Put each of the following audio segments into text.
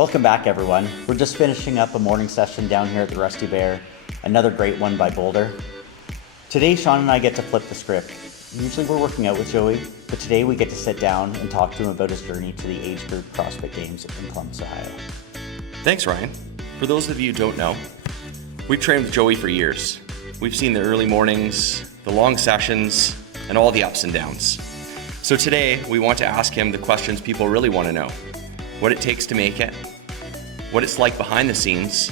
Welcome back, everyone. We're just finishing up a morning session down here at the Rusty Bear. Another great one by Boulder. Today, Sean and I get to flip the script. Usually we're working out with Joey, but today we get to sit down and talk to him about his journey to the Age-Group CrossFit Games in Columbus, Ohio. Thanks, Ryan. For those of you who don't know, we've trained with Joey for years. We've seen the early mornings, the long sessions, and all the ups and downs. So today, we want to ask him the questions people really want to know. What it takes to make it, what it's like behind the scenes,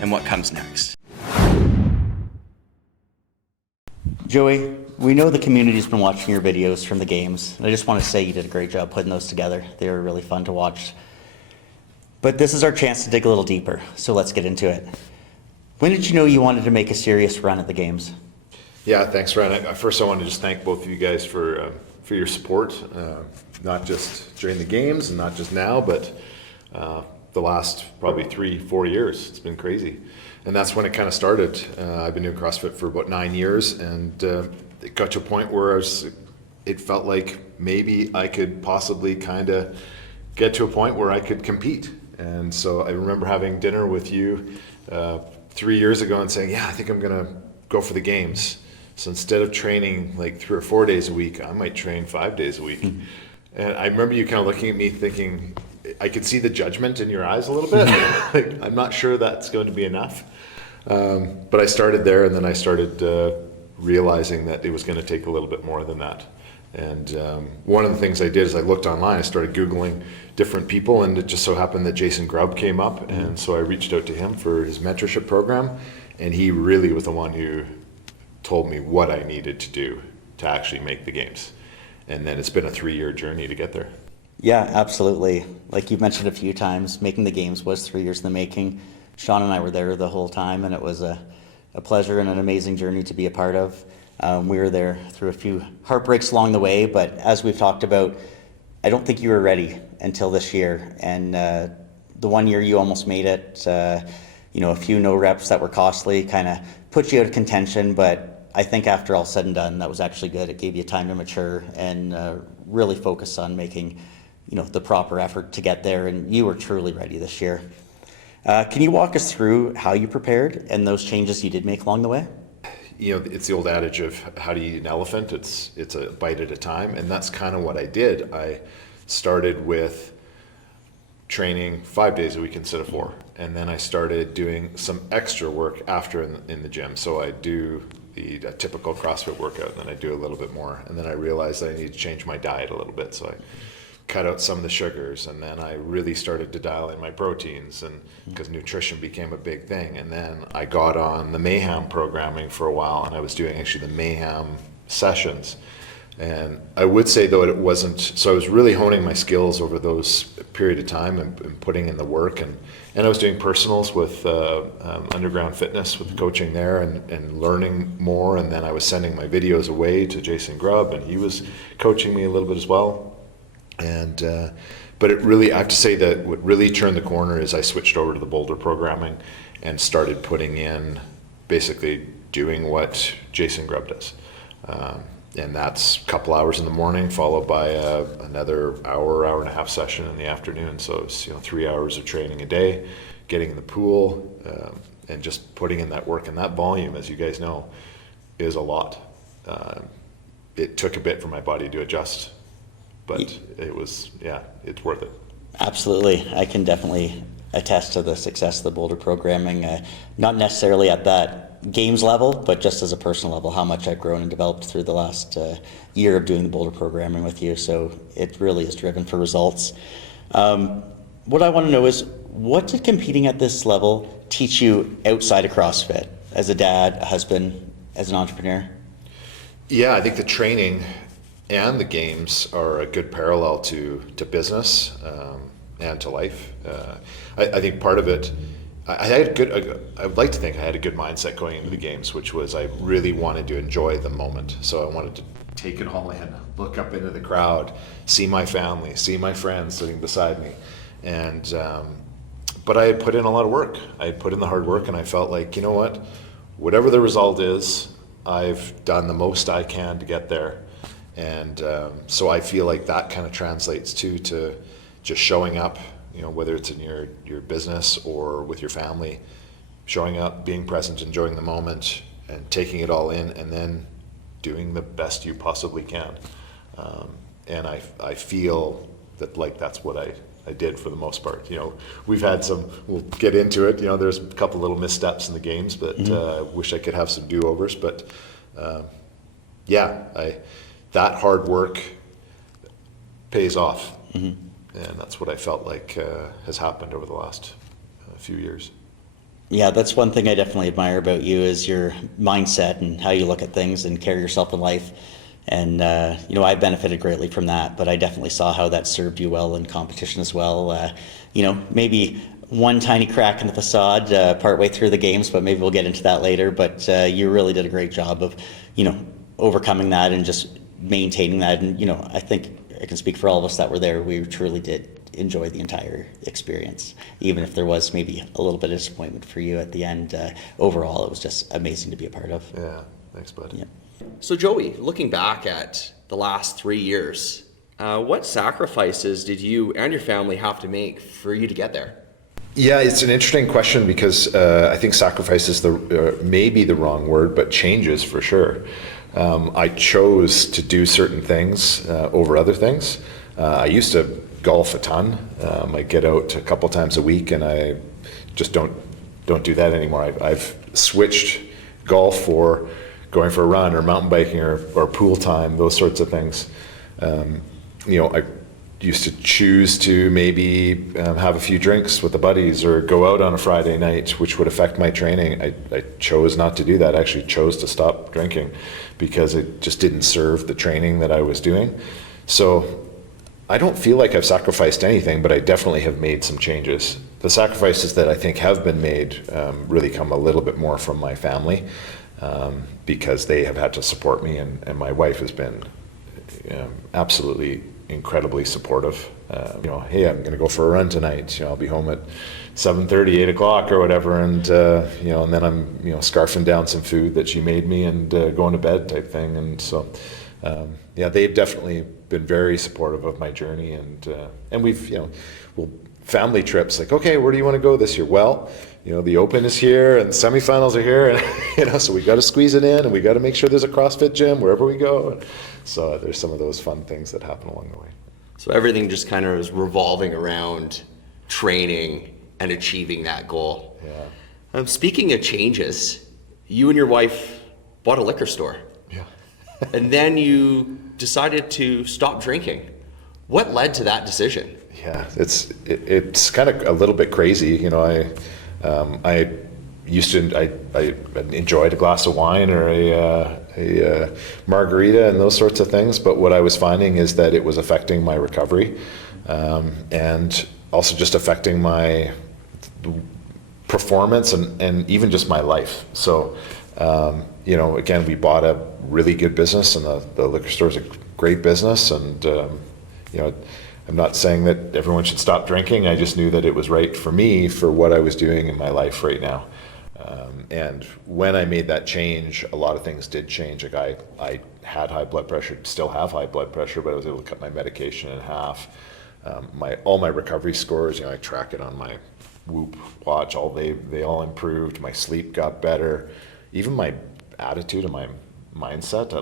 and what comes next. Joey, we know the community's been watching your videos from the games, and I just want to say you did a great job putting those together. They were really fun to watch. But this is our chance to dig a little deeper, so let's get into it. When did you know you wanted to make a serious run at the games? Yeah, thanks, Ryan. First, I want to just thank both of you guys for your support, not just during the games and not just now, but the last probably 3-4 years. It's been crazy. And that's when it kind of started. I've been doing CrossFit for about 9 years, and it got to a point where it felt like maybe I could possibly kind of get to a point where I could compete. And so I remember having dinner with you 3 years ago and saying, yeah, I think I'm going to go for the games. So instead of training like 3 or 4 days a week, I might train 5 days a week. And I remember you kind of looking at me thinking, I could see the judgment in your eyes a little bit. Like, I'm not sure that's going to be enough. But I started there, and then I started realizing that it was going to take a little bit more than that. And one of the things I did is I looked online, I started Googling different people, and it just so happened that Jason Grubb came up. And so I reached out to him for his mentorship program, and he really was the one who told me what I needed to do to actually make the games. And then it's been a 3-year journey to get there. Yeah, absolutely. Like you've mentioned a few times, making the games was 3 years in the making. Sean and I were there the whole time, and it was a pleasure and an amazing journey to be a part of. We were there through a few heartbreaks along the way, but as we've talked about, I don't think you were ready until this year. And the 1 year you almost made it, a few no reps that were costly kind of put you out of contention, but I think after all said and done, that was actually good. It gave you time to mature and really focus on making, the proper effort to get there, and you were truly ready this year. Can you walk us through how you prepared and those changes you did make along the way? It's the old adage of how do you eat an elephant? It's a bite at a time, and that's kind of what I did. I started with training 5 days a week instead of 4, and then I started doing some extra work after in the gym. So I do the typical CrossFit workout, and then I do a little bit more, and then I realized I need to change my diet a little bit. So I cut out some of the sugars, and then I really started to dial in my proteins, and because nutrition became a big thing. And then I got on the Mayhem programming for a while, and I was doing actually the Mayhem sessions. And I would say though it wasn't, so I was really honing my skills over those period of time and putting in the work, and I was doing personals with Underground Fitness with the coaching there and learning more. And then I was sending my videos away to Jason Grubb, and he was coaching me a little bit as well. And but it really, I have to say that what really turned the corner is I switched over to the Boulder programming and started putting in basically doing what Jason Grubb does. And that's a couple hours in the morning followed by another hour and a half session in the afternoon. So it's 3 hours of training a day, getting in the pool, and just putting in that work. And that volume, as you guys know, is a lot. It took a bit for my body to adjust, but it was, it's worth it. Absolutely. I can definitely attest to the success of the Boulder programming, not necessarily at that games level, but just as a personal level, how much I've grown and developed through the last year of doing the Boulder programming with you. So it really is driven for results. What I want to know is, what did competing at this level teach you outside of CrossFit as a dad, a husband, as an entrepreneur? Yeah, I think the training and the games are a good parallel to business and to life. I think part of it, I would like to think I had a good mindset going into the games, which was I really wanted to enjoy the moment. So I wanted to take it all in, look up into the crowd, see my family, see my friends sitting beside me. And but I had put in a lot of work. I had put in the hard work, and I felt like, you know what, whatever the result is, I've done the most I can to get there. And so I feel like that kind of translates to just showing up whether it's in your business or with your family, showing up, being present, enjoying the moment, and taking it all in, and then doing the best you possibly can. And I feel that like that's what I did for the most part. We've had we'll get into it, there's a couple little missteps in the games, but wish I could have some do-overs, but that hard work pays off. And that's what I felt like has happened over the last few years. Yeah, that's one thing I definitely admire about you is your mindset and how you look at things and carry yourself in life. And, I benefited greatly from that, but I definitely saw how that served you well in competition as well. Maybe one tiny crack in the facade partway through the games, but maybe we'll get into that later. But you really did a great job of, overcoming that and just maintaining that. And, I think I can speak for all of us that were there. We truly did enjoy the entire experience, even if there was maybe a little bit of disappointment for you at the end. Overall, it was just amazing to be a part of. Yeah, thanks, bud. Yeah. So Joey, looking back at the last 3 years, what sacrifices did you and your family have to make for you to get there? Yeah, it's an interesting question because I think sacrifice is maybe the wrong word, but changes for sure. I chose to do certain things over other things. I used to golf a ton. I get out a couple times a week, and I just don't do that anymore. I've switched golf for going for a run or mountain biking or pool time, those sorts of things. I used to choose to maybe have a few drinks with the buddies or go out on a Friday night, which would affect my training. I chose not to do that. I actually chose to stop drinking because it just didn't serve the training that I was doing. So I don't feel like I've sacrificed anything, but I definitely have made some changes. The sacrifices that I think have been made really come a little bit more from my family because they have had to support me, and my wife has been absolutely incredibly supportive. Hey, I'm going to go for a run tonight. I'll be home at 7:30, 8 o'clock or whatever, and and then I'm scarfing down some food that she made me and going to bed type thing. And so they've definitely been very supportive of my journey, and we've family trips, like, okay, where do you want to go this year? Well, the Open is here and semifinals are here, and so we got to squeeze it in, and we got to make sure there's a CrossFit gym wherever we go. And so there's some of those fun things that happen along the way. So everything just kind of is revolving around training and achieving that goal. Yeah. Speaking of changes, you and your wife bought a liquor store. Yeah. And then you decided to stop drinking. What led to that decision? Yeah, it's kind of a little bit crazy. I used to I enjoyed a glass of wine or a margarita and those sorts of things, but what I was finding is that it was affecting my recovery, and also just affecting my performance and even just my life. So again, we bought a really good business, and the liquor store is a great business, and I'm not saying that everyone should stop drinking. I just knew that it was right for me for what I was doing in my life right now. And when I made that change, a lot of things did change. Like I had high blood pressure, still have high blood pressure, but I was able to cut my medication in half. All my recovery scores, I track it on my Whoop watch. They all improved. My sleep got better. Even my attitude and my mindset,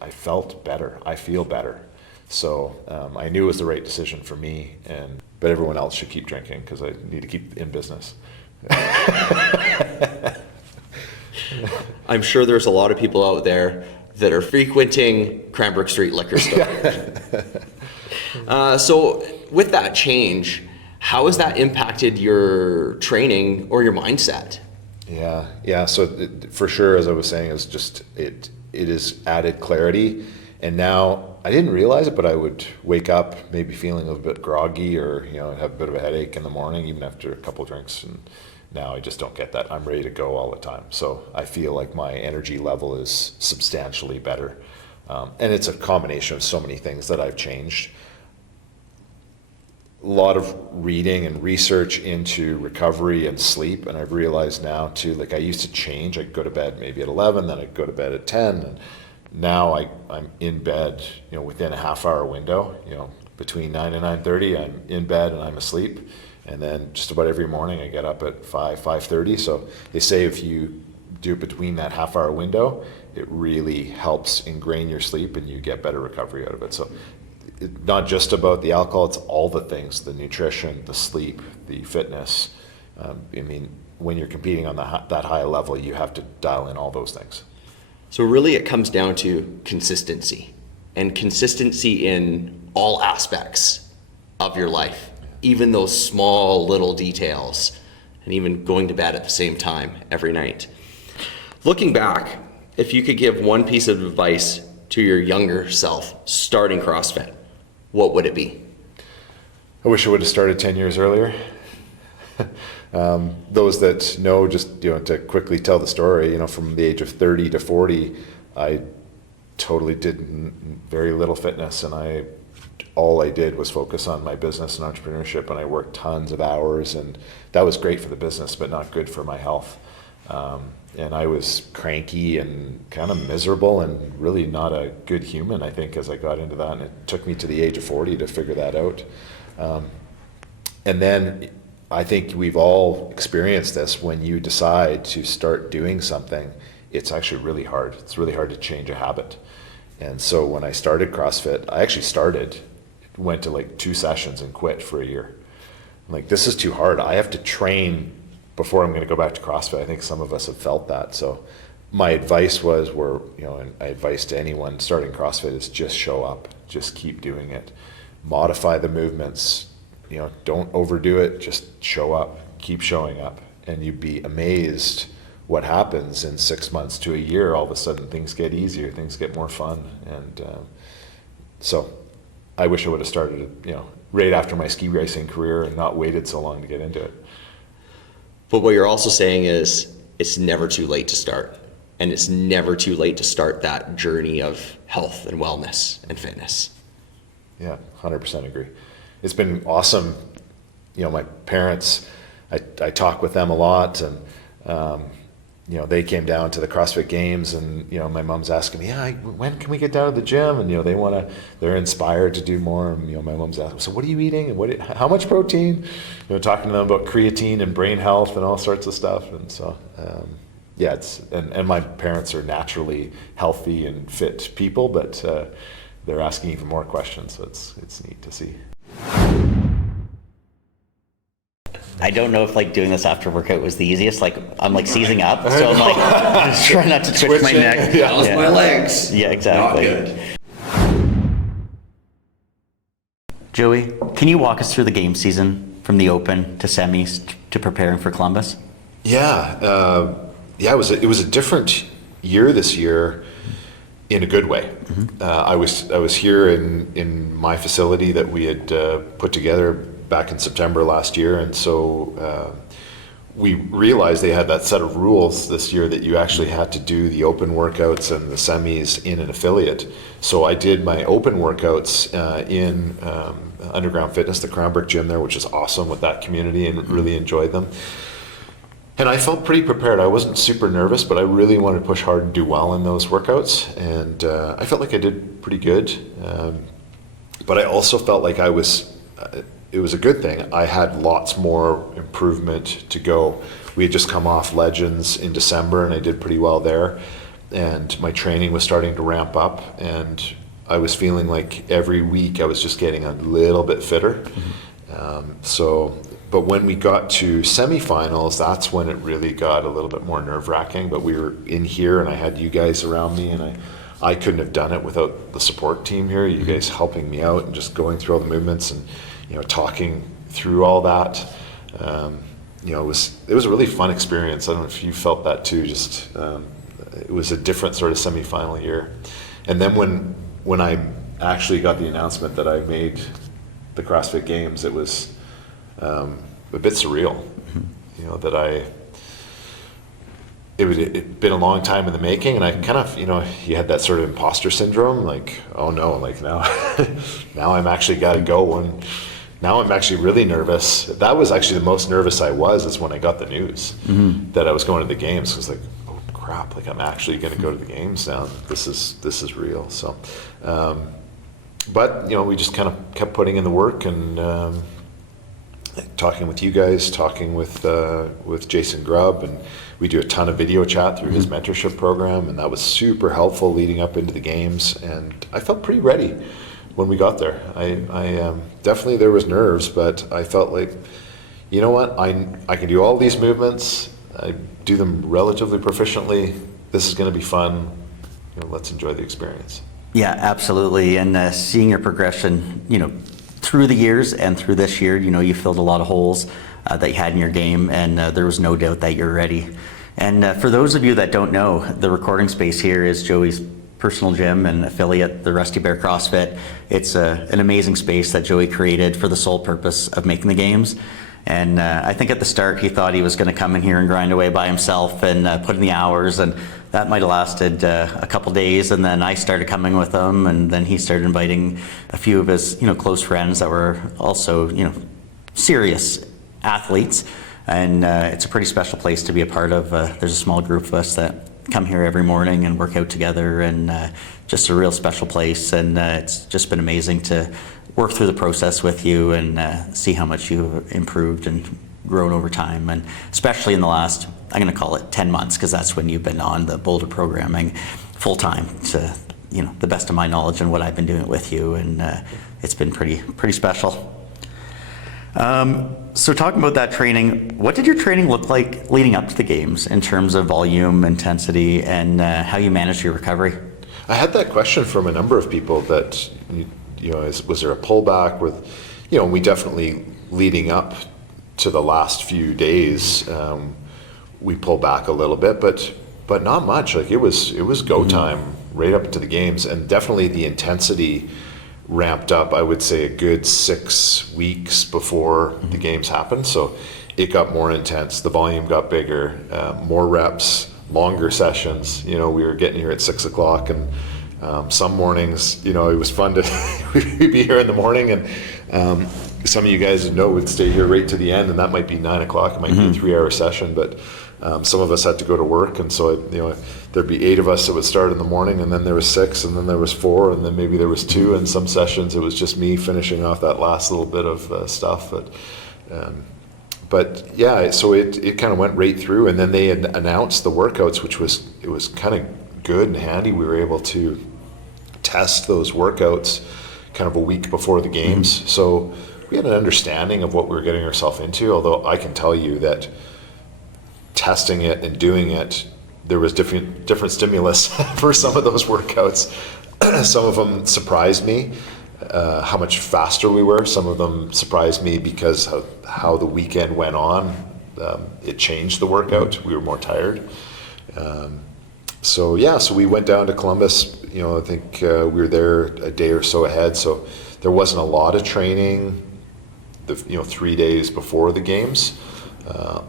I felt better. I feel better. So I knew it was the right decision for me, but everyone else should keep drinking because I need to keep in business. I'm sure there's a lot of people out there that are frequenting Cranbrook Street liquor store. So with that change, how has that impacted your training or your mindset? Yeah. So for sure, as I was saying, it's just it is added clarity. And now I didn't realize it, but I would wake up maybe feeling a little bit groggy, or I'd have a bit of a headache in the morning, even after a couple drinks. And now I just don't get that. I'm ready to go all the time. So I feel like my energy level is substantially better. And it's a combination of so many things that I've changed. A lot of reading and research into recovery and sleep, and I've realized now too, I used to change. I'd go to bed maybe at 11, then I'd go to bed at 10, and now I'm in bed, within a half-hour window. between 9 and 9:30, I'm in bed and I'm asleep. And then just about every morning I get up at 5:30. So they say if you do it between that half-hour window, it really helps ingrain your sleep and you get better recovery out of it. So it's not just about the alcohol, it's all the things, the nutrition, the sleep, the fitness. I mean, when you're competing on that high level, you have to dial in all those things. So really it comes down to consistency, and consistency in all aspects of your life, even those small little details, and even going to bed at the same time every night. Looking back, if you could give one piece of advice to your younger self starting CrossFit, what would it be? I wish I would have started 10 years earlier. Those that know, just to quickly tell the story, from the age of 30 to 40, I totally did very little fitness, and all I did was focus on my business and entrepreneurship, and I worked tons of hours, and that was great for the business, but not good for my health. And I was cranky and kind of miserable and really not a good human, I think, as I got into that. And it took me to the age of 40 to figure that out. And then I think we've all experienced this. When you decide to start doing something, it's actually really hard. It's really hard to change a habit. And so when I started CrossFit, I actually went to like 2 sessions and quit for a year. I'm like, this is too hard. I have to train before I'm going to go back to CrossFit. I think some of us have felt that. So my advice and advice to anyone starting CrossFit is just show up, just keep doing it, modify the movements, don't overdo it, just show up, keep showing up, and you'd be amazed what happens in 6 months to a year. All of a sudden things get easier, things get more fun. And so I wish I would have started, right after my ski racing career and not waited so long to get into it. But what you're also saying is it's never too late to start, and it's never too late to start that journey of health and wellness and fitness. Yeah, 100% agree. It's been awesome. My parents, I talk with them a lot, and they came down to the CrossFit Games, and my mom's asking me, when can we get down to the gym? And they're inspired to do more. And my mom's asking, so what are you eating, and how much protein? Talking to them about creatine and brain health and all sorts of stuff. And so and my parents are naturally healthy and fit people, but they're asking even more questions. So it's neat to see. I don't know if doing this after workout was the easiest. I'm seizing up, so I'm just trying not to twitch my neck. Yeah. My legs. Yeah, exactly. Not good. Joey, can you walk us through the game season from the Open to semis to preparing for Columbus? Yeah, it was a different year this year in a good way. Mm-hmm. I was here in my facility that we had put together back in September last year, and so we realized they had that set of rules this year that you actually had to do the open workouts and the semis in an affiliate. So I did my open workouts in Underground Fitness, the Crownbrook gym there, which is awesome with that community, and really enjoyed them. And I felt pretty prepared. I wasn't super nervous, but I really wanted to push hard and do well in those workouts, and I felt like I did pretty good. But I also felt like it was a good thing. I had lots more improvement to go. We had just come off Legends in December, and I did pretty well there. And my training was starting to ramp up, and I was feeling like every week I was just getting a little bit fitter. Mm-hmm. But when we got to semifinals, that's when it really got a little bit more nerve-wracking. But we were in here, and I had you guys around me, and I couldn't have done it without the support team here. You guys helping me out and just going through all the movements and talking through all that. It was a really fun experience. I don't know if you felt that too. Just it was a different sort of semifinal year. And then when I actually got the announcement that I made the CrossFit Games, it was a bit surreal. Mm-hmm. That it'd been a long time in the making, and I kind of, you had that sort of imposter syndrome, like, oh no, like now I'm actually got to go, and now I'm actually really nervous. That was actually the most nervous I was, is when I got the news that I was going to the games. It was like, oh crap, like I'm actually going to go to the games now. This is real. So but we just kind of kept putting in the work and talking with you guys, talking with Jason Grubb, and we do a ton of video chat through his mentorship program, and that was super helpful leading up into the games. And I felt pretty ready when we got there. I definitely, there was nerves, but I felt like, you know what, I can do all these movements. I do them relatively proficiently. This is going to be fun. Let's enjoy the experience. Yeah, absolutely. And seeing your progression, through the years and through this year, you filled a lot of holes that you had in your game, and there was no doubt that you're ready. And for those of you that don't know, the recording space here is Joey's personal gym and affiliate, the Rusty Bear CrossFit. It's an amazing space that Joey created for the sole purpose of making the games. And I think at the start he thought he was going to come in here and grind away by himself and put in the hours, and that might have lasted a couple days. And then I started coming with him, and then he started inviting a few of his close friends that were also serious athletes. And it's a pretty special place to be a part of. There's a small group of us that come here every morning and work out together, and just a real special place. And it's just been amazing to work through the process with you and see how much you've improved and grown over time, and especially in the last, I'm going to call it 10 months, because that's when you've been on the Boulder programming full time, to the best of my knowledge and what I've been doing with you, and it's been pretty special. So talking about that training, what did your training look like leading up to the games in terms of volume, intensity, and how you managed your recovery? I had that question from a number of people that, was there a pullback with, we definitely leading up to the last few days, we pulled back a little bit, but not much. Like it was go time right up to the games, and definitely the intensity ramped up, I would say, a good 6 weeks before the games happened. So it got more intense, the volume got bigger, more reps, longer sessions. We were getting here at 6 o'clock, and some mornings, it was fun to we'd be here in the morning, and some of you guys would stay here right to the end, and that might be 9 o'clock. It might be a 3-hour session, but some of us had to go to work, and so there'd be 8 of us that would start in the morning, and then there was 6, and then there was 4, and then maybe there was 2, and some sessions it was just me finishing off that last little bit of stuff. But yeah, so it kind of went right through, and then they had announced the workouts, which was kind of good and handy. We were able to test those workouts kind of a week before the games, so we had an understanding of what we were getting ourselves into. Although I can tell you that testing it and doing it, there was different stimulus for some of those workouts. Some of them surprised me, how much faster we were. Some of them surprised me because of how the weekend went on. It changed the workout. We were more tired. So we went down to Columbus. I think we were there a day or so ahead. So there wasn't a lot of training, 3 days before the games.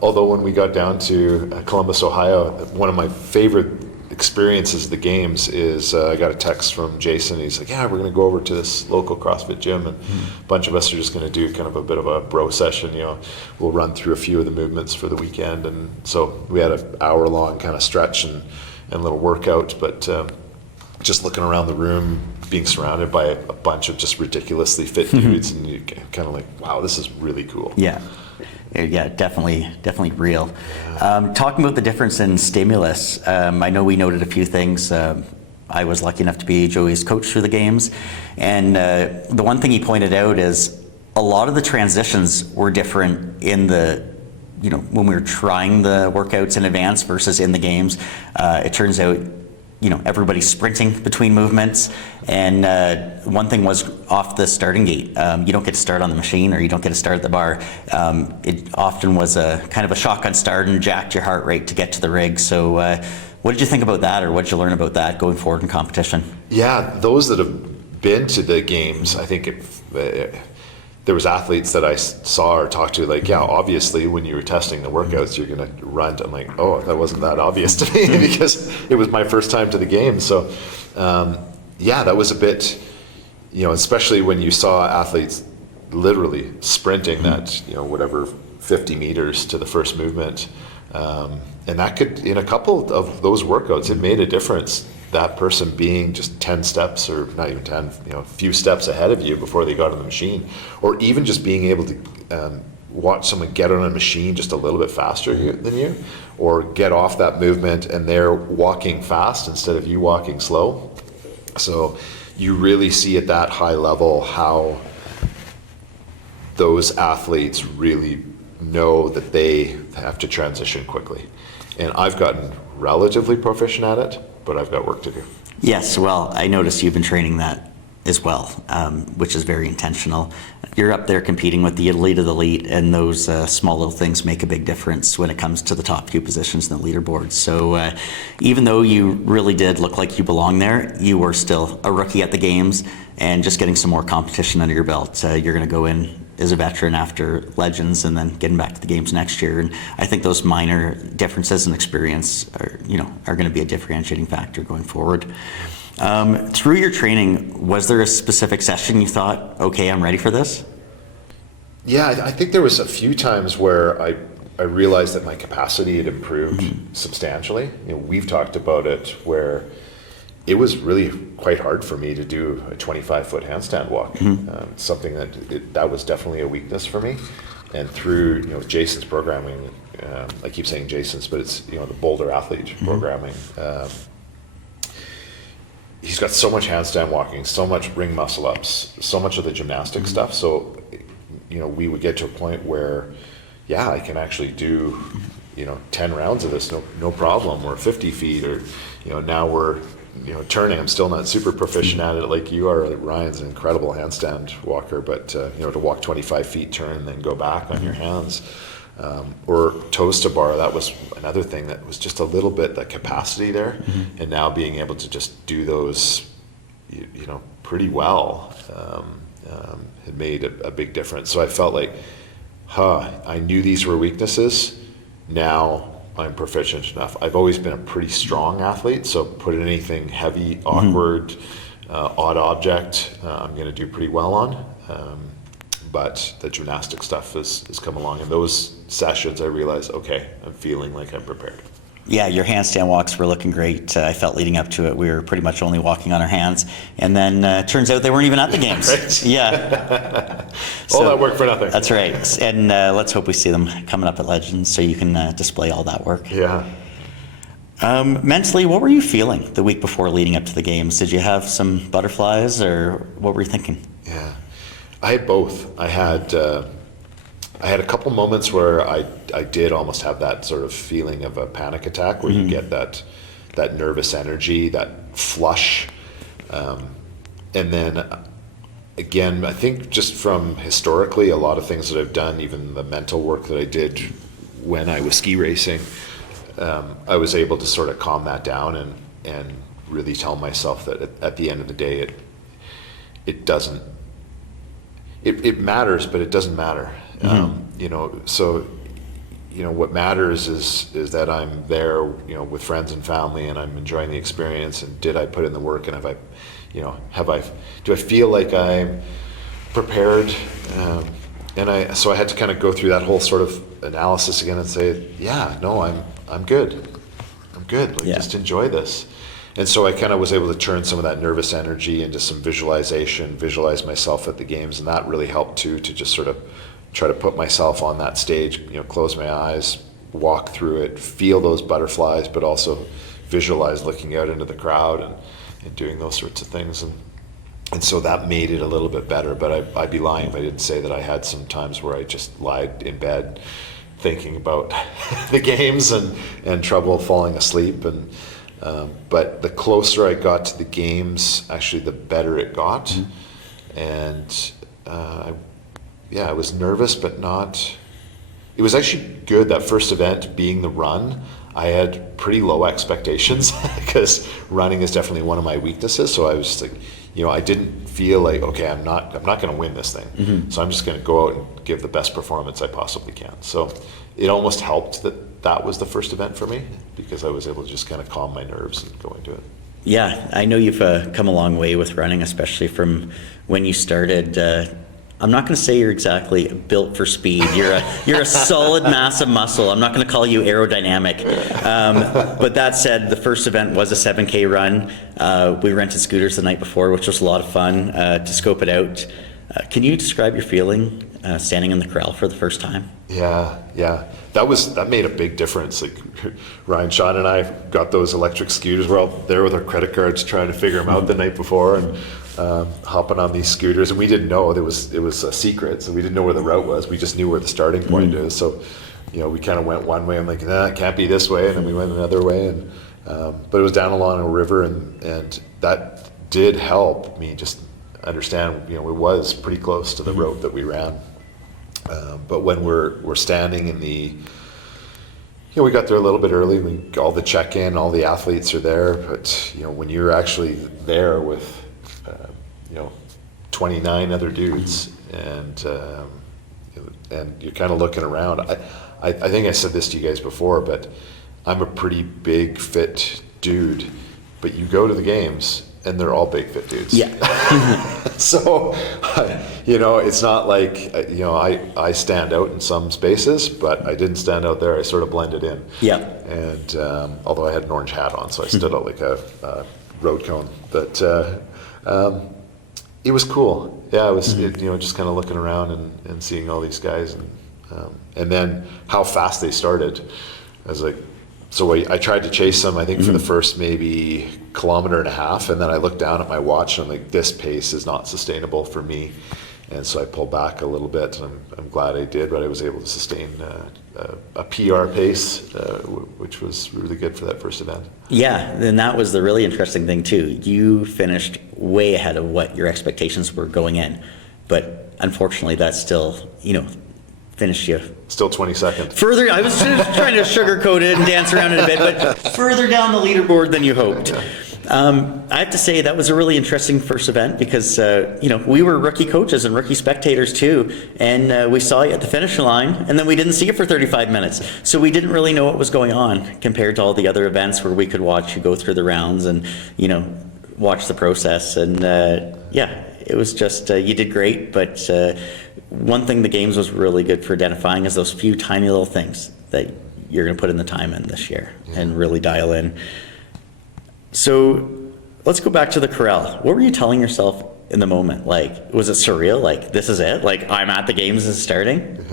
Although when we got down to Columbus, Ohio, one of my favorite experiences of the games is I got a text from Jason. He's like, yeah, we're going to go over to this local CrossFit gym, and a bunch of us are just going to do kind of a bit of a bro session. We'll run through a few of the movements for the weekend. And so we had an hour-long kind of stretch and little workout, but just looking around the room, being surrounded by a bunch of just ridiculously fit dudes, and you kind of like, wow, this is really cool. Yeah, definitely real. Talking about the difference in stimulus, I know we noted a few things. I was lucky enough to be Joey's coach through the games, and the one thing he pointed out is a lot of the transitions were different in the when we were trying the workouts in advance versus in the games. It turns out everybody's sprinting between movements, and one thing was off the starting gate. You don't get to start on the machine, or you don't get to start at the bar. It often was a kind of a shotgun start and jacked your heart rate to get to the rig. So what did you think about that, or what did you learn about that going forward in competition? Yeah, those that have been to the games, I think there was athletes that I saw or talked to, like, yeah, obviously when you were testing the workouts, you're going to run. I'm like, oh, that wasn't that obvious to me because it was my first time to the game. So, that was a bit, especially when you saw athletes literally sprinting that, 50 meters to the first movement. And that could, in a couple of those workouts, it made a difference that person being just 10 steps, or not even 10, a few steps ahead of you before they got on the machine, or even just being able to watch someone get on a machine just a little bit faster than you, or get off that movement and they're walking fast instead of you walking slow. So you really see at that high level how those athletes really know that they have to transition quickly. And I've gotten relatively proficient at it, but I've got work to do. Yes, well, I noticed you've been training that as well, which is very intentional. You're up there competing with the elite of the elite, and those small little things make a big difference when it comes to the top few positions in the leaderboard. So even though you really did look like you belong there, you were still a rookie at the games, and just getting some more competition under your belt. You're going to go in as a veteran after Legends and then getting back to the games next year. And I think those minor differences in experience are going to be a differentiating factor going forward. Through your training, was there a specific session you thought, okay, I'm ready for this? Yeah, I think there was a few times where I realized that my capacity had improved substantially. We've talked about it where it was really quite hard for me to do a 25-foot handstand walk. Something that was definitely a weakness for me. And through Jason's programming, I keep saying Jason's, but it's the Boulder Athlete programming. He's got so much handstand walking, so much ring muscle ups, so much of the gymnastic stuff. So we would get to a point where, yeah, I can actually do 10 rounds of this, no problem, or 50 feet, or now we're turning. I'm still not super proficient at it like you are. Ryan's an incredible handstand walker, but to walk 25 feet, turn, and then go back on your hands, or toes to bar, that was another thing that was just a little bit the capacity there, and now being able to just do those, pretty well, had made a big difference. So I felt like, I knew these were weaknesses. Now I'm proficient enough. I've always been a pretty strong athlete, so put in anything heavy, awkward, odd object, I'm going to do pretty well on. But the gymnastic stuff has come along. In those sessions, I realized, okay, I'm feeling like I'm prepared. Yeah, your handstand walks were looking great. I felt leading up to it, we were pretty much only walking on our hands. And then turns out they weren't even at the games. Right. Yeah. All that work for nothing. That's right. And let's hope we see them coming up at Legends so you can display all that work. Yeah. Mentally, what were you feeling the week before leading up to the games? Did you have some butterflies, or what were you thinking? Yeah, I had both. I had a couple moments where I did almost have that sort of feeling of a panic attack, where you get that nervous energy, that flush, and then again, I think just from historically, a lot of things that I've done, even the mental work that I did when I was ski racing, I was able to sort of calm that down and really tell myself that at the end of the day, it doesn't. It matters, but it doesn't matter. So what matters is that I'm there, with friends and family, and I'm enjoying the experience. And did I put in the work? And do I feel like I'm prepared? So I had to kind of go through that whole sort of analysis again and say, yeah, no, I'm good. I'm good. Just enjoy this. And so I kind of was able to turn some of that nervous energy into some visualize myself at the games, and that really helped too, to just sort of try to put myself on that stage, close my eyes, walk through it, feel those butterflies, but also visualize looking out into the crowd and doing those sorts of things. And so that made it a little bit better, but I'd be lying if I didn't say that I had some times where I just lied in bed thinking about the games and trouble falling asleep. But the closer I got to the games, actually the better it got. And I was nervous, but not. It was actually good, that first event being the run. I had pretty low expectations because running is definitely one of my weaknesses. So I was just like, I didn't feel like, okay, I'm not going to win this thing. So I'm just going to go out and give the best performance I possibly can. So it almost helped that was the first event for me, because I was able to just kind of calm my nerves and go into it. Yeah, I know you've come a long way with running, especially from when you started. I'm not going to say you're exactly built for speed. You're a solid mass of muscle. I'm not going to call you aerodynamic. But that said, the first event was a 7K run. We rented scooters the night before, which was a lot of fun to scope it out. Can you describe your feeling standing in the corral for the first time? Yeah. That made a big difference. Like Ryan, Sean, and I got those electric scooters. We're all there with our credit cards trying to figure them out the night before, and hopping on these scooters. And we didn't know it was a secret, so we didn't know where the route was. We just knew where the starting point is. So, we kind of went one way. I'm like, nah, it can't be this way, and then we went another way. And but it was down along a river, and that did help me just understand. It was pretty close to the route that we ran. But when we're standing in the, we got there a little bit early. We got all the check-in, all the athletes are there. But when you're actually there with 29 other dudes, and you're kind of looking around. I think I said this to you guys before, but I'm a pretty big, fit dude. But you go to the games, and they're all big, fit dudes. Yeah. So, it's not like, I stand out in some spaces, but I didn't stand out there. I sort of blended in. Yeah. And although I had an orange hat on, so I stood out like a road cone. But it was cool. Yeah, it was, just kind of looking around and seeing all these guys. And then how fast they started. I was like, so I tried to chase them, I think, for the first maybe kilometer and a half, and then I looked down at my watch and I'm like, this pace is not sustainable for me. And so I pulled back a little bit, and I'm glad I did, but I was able to sustain a PR pace, which was really good for that first event. Yeah, and that was the really interesting thing too. You finished way ahead of what your expectations were going in, but unfortunately that still, finished you. Still 22nd. Further, I was just trying to sugarcoat it and dance around it a bit, but further down the leaderboard than you hoped. I have to say that was a really interesting first event because, we were rookie coaches and rookie spectators too, and we saw you at the finish line, and then we didn't see you for 35 minutes. So we didn't really know what was going on compared to all the other events where we could watch you go through the rounds and, watch the process. And it was just, you did great, but one thing the games was really good for identifying is those few tiny little things that you're going to put in the time in this year and really dial in. So let's go back to the corral. What were you telling yourself in the moment? Like, was it surreal? Like, this is it? Like, I'm at the games and starting?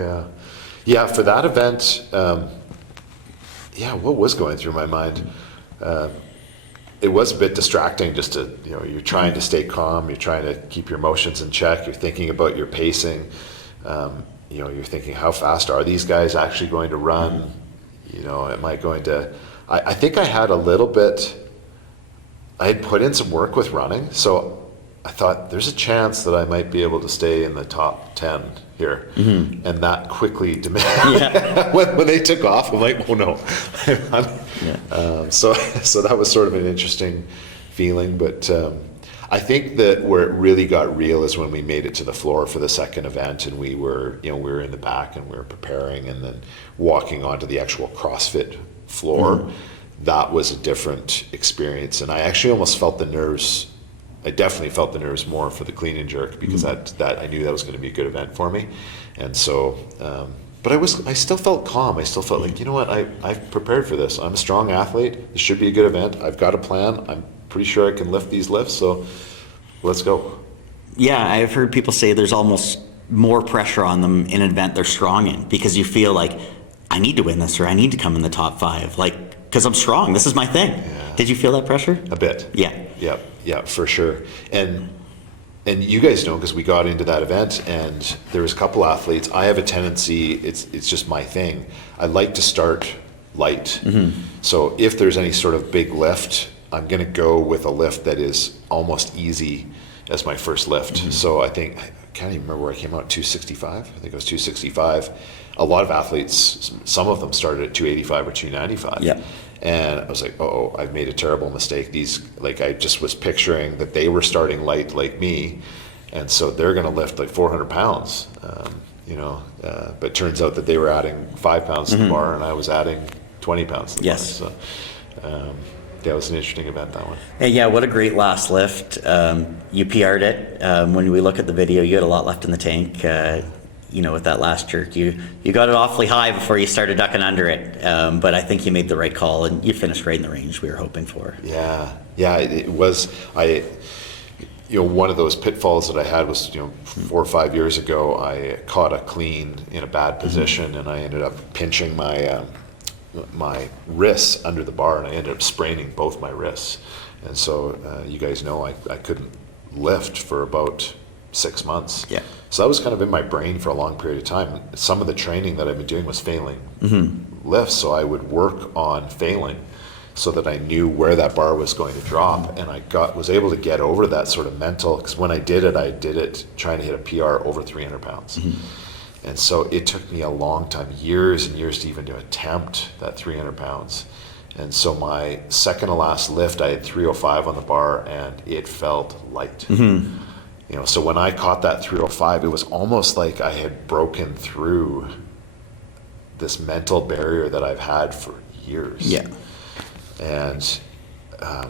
Yeah, for that event, what was going through my mind? It was a bit distracting just to, you're trying to stay calm, you're trying to keep your emotions in check, you're thinking about your pacing, you're thinking, how fast are these guys actually going to run? Am I going to, I think I had a little bit, I had put in some work with running, so I thought there's a chance that I might be able to stay in the top 10 here. And that quickly diminished. Yeah. when they took off, I'm like, oh no. So that was sort of an interesting feeling, but I think that where it really got real is when we made it to the floor for the second event, and we were in the back and we were preparing, and then walking onto the actual CrossFit floor. That was a different experience, and I actually almost felt the nerves. I definitely felt the nerves more for the clean and jerk because that I knew that was going to be a good event for me, and so. But I still felt calm. I still felt like, what, I've prepared for this. I'm a strong athlete. This should be a good event. I've got a plan. I'm pretty sure I can lift these lifts. So let's go. Yeah, I've heard people say there's almost more pressure on them in an event they're strong in because you feel like I need to win this or I need to come in the top 5. Because I'm strong. This is my thing. Yeah. Did you feel that pressure? A bit. Yeah. Yeah, for sure. And you guys know, because we got into that event and there was a couple athletes. I have a tendency, it's just my thing. I like to start light. So if there's any sort of big lift, I'm going to go with a lift that is almost easy as my first lift. So I can't even remember where I came out, 265? I think it was 265. A lot of athletes, some of them started at 285 or 295. Yeah. And I was like, I've made a terrible mistake. I just was picturing that they were starting light like me, and so they're going to lift like 400 pounds, but turns out that they were adding 5 pounds to the bar, and I was adding 20 pounds to the bar. So, that was an interesting event, that one. Hey, yeah, what a great last lift. You PR'd it. When we look at the video, you had a lot left in the tank. With that last jerk, you got it awfully high before you started ducking under it. But I think you made the right call, and you finished right in the range we were hoping for. Yeah, it was. One of those pitfalls that I had was, 4 or 5 years ago, I caught a clean in a bad position, and I ended up pinching my wrists under the bar, and I ended up spraining both my wrists. And so you guys know I couldn't lift for about 6 months. Yeah. So that was kind of in my brain for a long period of time. Some of the training that I've been doing was failing lifts, so I would work on failing so that I knew where that bar was going to drop, and I was able to get over that sort of mental, because when I did it trying to hit a PR over 300 pounds. And so it took me a long time, years and years, to even to attempt that 300 pounds. And so my second to last lift, I had 305 on the bar, and it felt light. So when I caught that 305, it was almost like I had broken through this mental barrier that I've had for years. Yeah. And I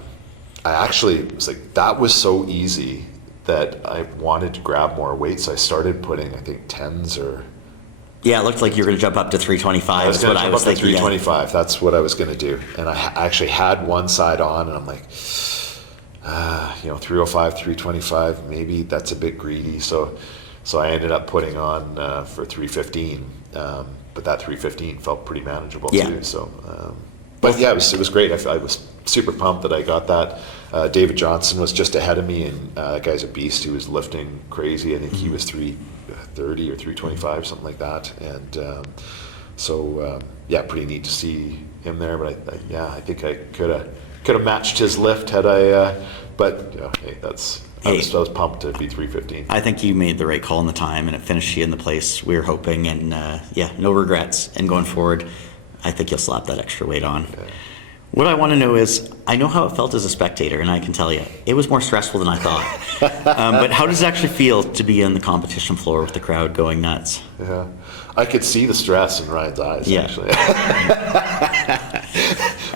actually was like, that was so easy that I wanted to grab more weight. So I started putting, I think, 10s or... Yeah, it looked like you were going to jump up to 325. I was going to jump up to thinking. 325. Yeah. That's what I was going to do. And I actually had one side on, and I'm like, 305, 325, maybe that's a bit greedy. So I ended up putting on for 315. But that 315 felt pretty manageable too. So... But yeah, it was great. I was super pumped that I got that. David Johnson was just ahead of me, and that guy's a beast. He was lifting crazy. I think he was 330 or 325, something like that. And pretty neat to see him there. But I think I could have matched his lift had I. Hey, I was pumped to be 315. I think you made the right call in the time, and it finished you in the place we were hoping. And no regrets. And going forward, I think you'll slap that extra weight on. Yeah. What I want to know is, I know how it felt as a spectator, and I can tell you, it was more stressful than I thought. But how does it actually feel to be on the competition floor with the crowd going nuts? Yeah, I could see the stress in Ryan's eyes, actually.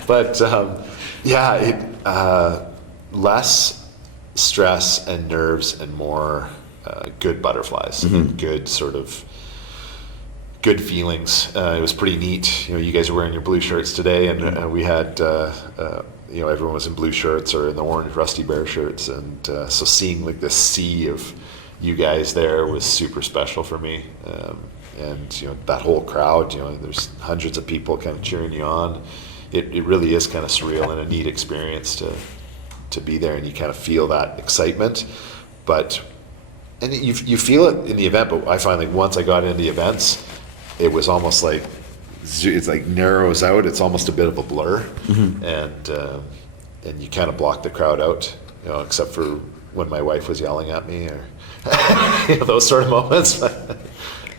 But less stress and nerves and more good butterflies, and good sort of good feelings. It was pretty neat. You guys are wearing your blue shirts today, and we had everyone was in blue shirts or in the orange Rusty Bear shirts, and so seeing like this sea of you guys there was super special for me. And that whole crowd, there's hundreds of people kind of cheering you on. It really is kind of surreal and a neat experience to be there, and you kind of feel that excitement. And you feel it in the event, but I find like once I got into the events, it was almost like it's like narrows out. It's almost a bit of a blur, and you kind of block the crowd out, except for when my wife was yelling at me or those sort of moments.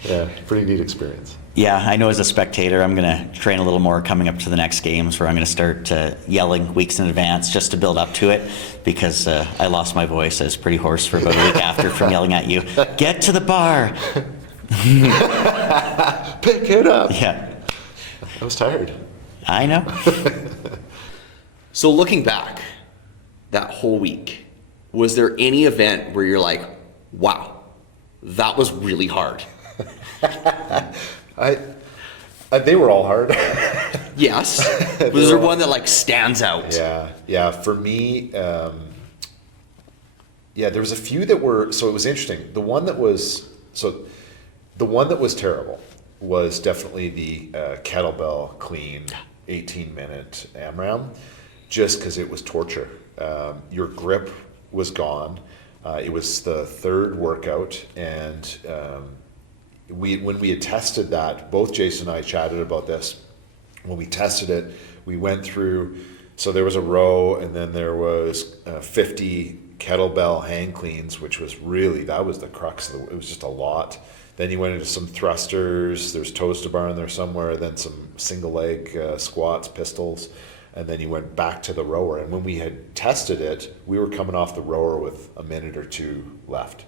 Yeah, pretty neat experience. Yeah, I know as a spectator, I'm going to train a little more coming up to the next games, where I'm going to start yelling weeks in advance just to build up to it, because I lost my voice. I was pretty hoarse for about a week after from yelling at you. Get to the bar. Pick it up. Yeah. I was tired. I know. So looking back, that whole week, was there any event where you're like, wow, that was really hard? They were all hard. Yes. Was there one that like stands out? Yeah. For me, there was a few that were. So it was interesting. The one that was terrible was definitely the kettlebell clean 18-minute AMRAM, just because it was torture. Your grip was gone. It was the third workout, and when we had tested that, both Jason and I chatted about this. When we tested it, we went through, so there was a row, and then there was 50 kettlebell hang cleans, which was really, that was the crux of it was just a lot. Then you went into some thrusters, there's toes to bar in there somewhere, then some single leg squats, pistols, and then you went back to the rower. And when we had tested it, we were coming off the rower with a minute or two left.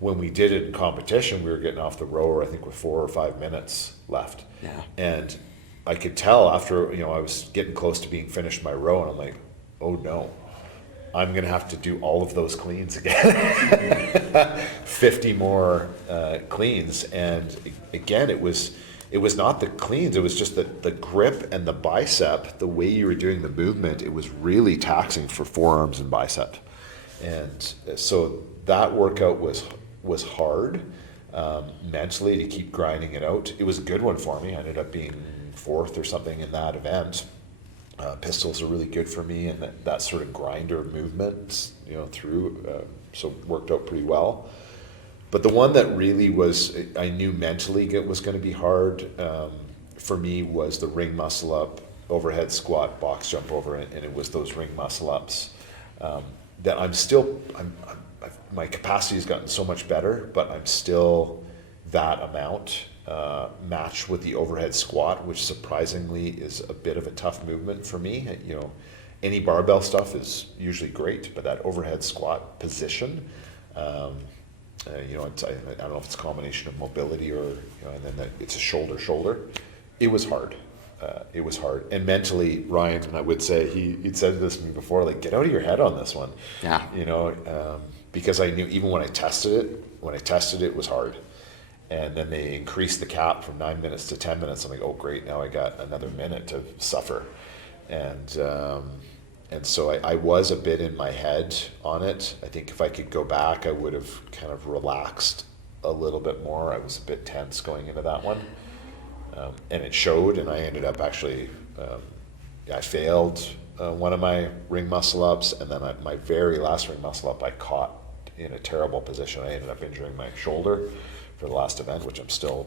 When we did it in competition, we were getting off the rower, I think, with 4 or 5 minutes left. Yeah. And I could tell after, I was getting close to being finished my row, and I'm like, oh no, I'm going to have to do all of those cleans again. 50 more cleans. And again, it was not the cleans, it was just the grip and the bicep, the way you were doing the movement, it was really taxing for forearms and bicep. And so that workout was hard mentally to keep grinding it out. It was a good one for me. I ended up being 4th or something in that event. Pistols are really good for me, and that sort of grinder movement, through, so worked out pretty well. But the one that really I knew mentally it was going to be hard for me was the ring muscle up, overhead squat, box jump over it, and it was those ring muscle ups that my capacity has gotten so much better, but I'm still that amount. Matched with the overhead squat, which surprisingly is a bit of a tough movement for me. Any barbell stuff is usually great, but that overhead squat position, I don't know if it's a combination of mobility or, and then it's a shoulder. It was hard. It was hard. And mentally, Ryan, I would say, he'd said this to me before, like, get out of your head on this one. Yeah. Because I knew even when I tested it, it was hard. And then they increased the cap from 9 minutes to 10 minutes. I'm like, oh great, now I got another minute to suffer. And so I was a bit in my head on it. I think if I could go back, I would have kind of relaxed a little bit more. I was a bit tense going into that one. And it showed, and I ended up actually, I failed one of my ring muscle ups, and then my very last ring muscle up, I caught in a terrible position. I ended up injuring my shoulder for the last event, which I'm still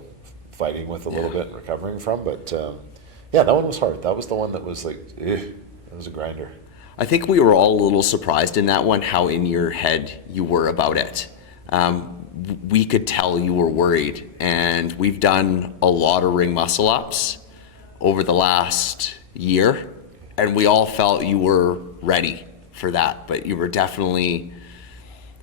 fighting with a little bit and recovering from. But that one was hard. That was the one that was like, it was a grinder. I think we were all a little surprised in that one, how in your head you were about it. We could tell you were worried, and we've done a lot of ring muscle ups over the last year, and we all felt you were ready for that, but you were definitely,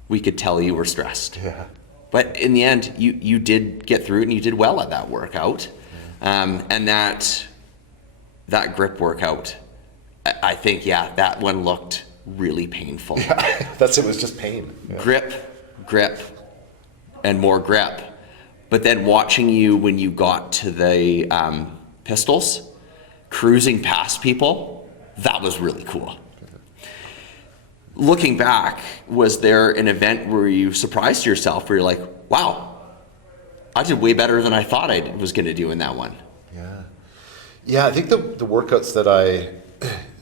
we could tell you were stressed. Yeah. But in the end, you did get through it, and you did well at that workout. And that grip workout, I think, that one looked really painful. Yeah, it was just pain. Yeah. Grip, and more grip. But then watching you when you got to the pistols, cruising past people, that was really cool. Looking back, was there an event where you surprised yourself, where you're like, wow, I did way better than I thought I was going to do in that one? Yeah, I think the workouts that I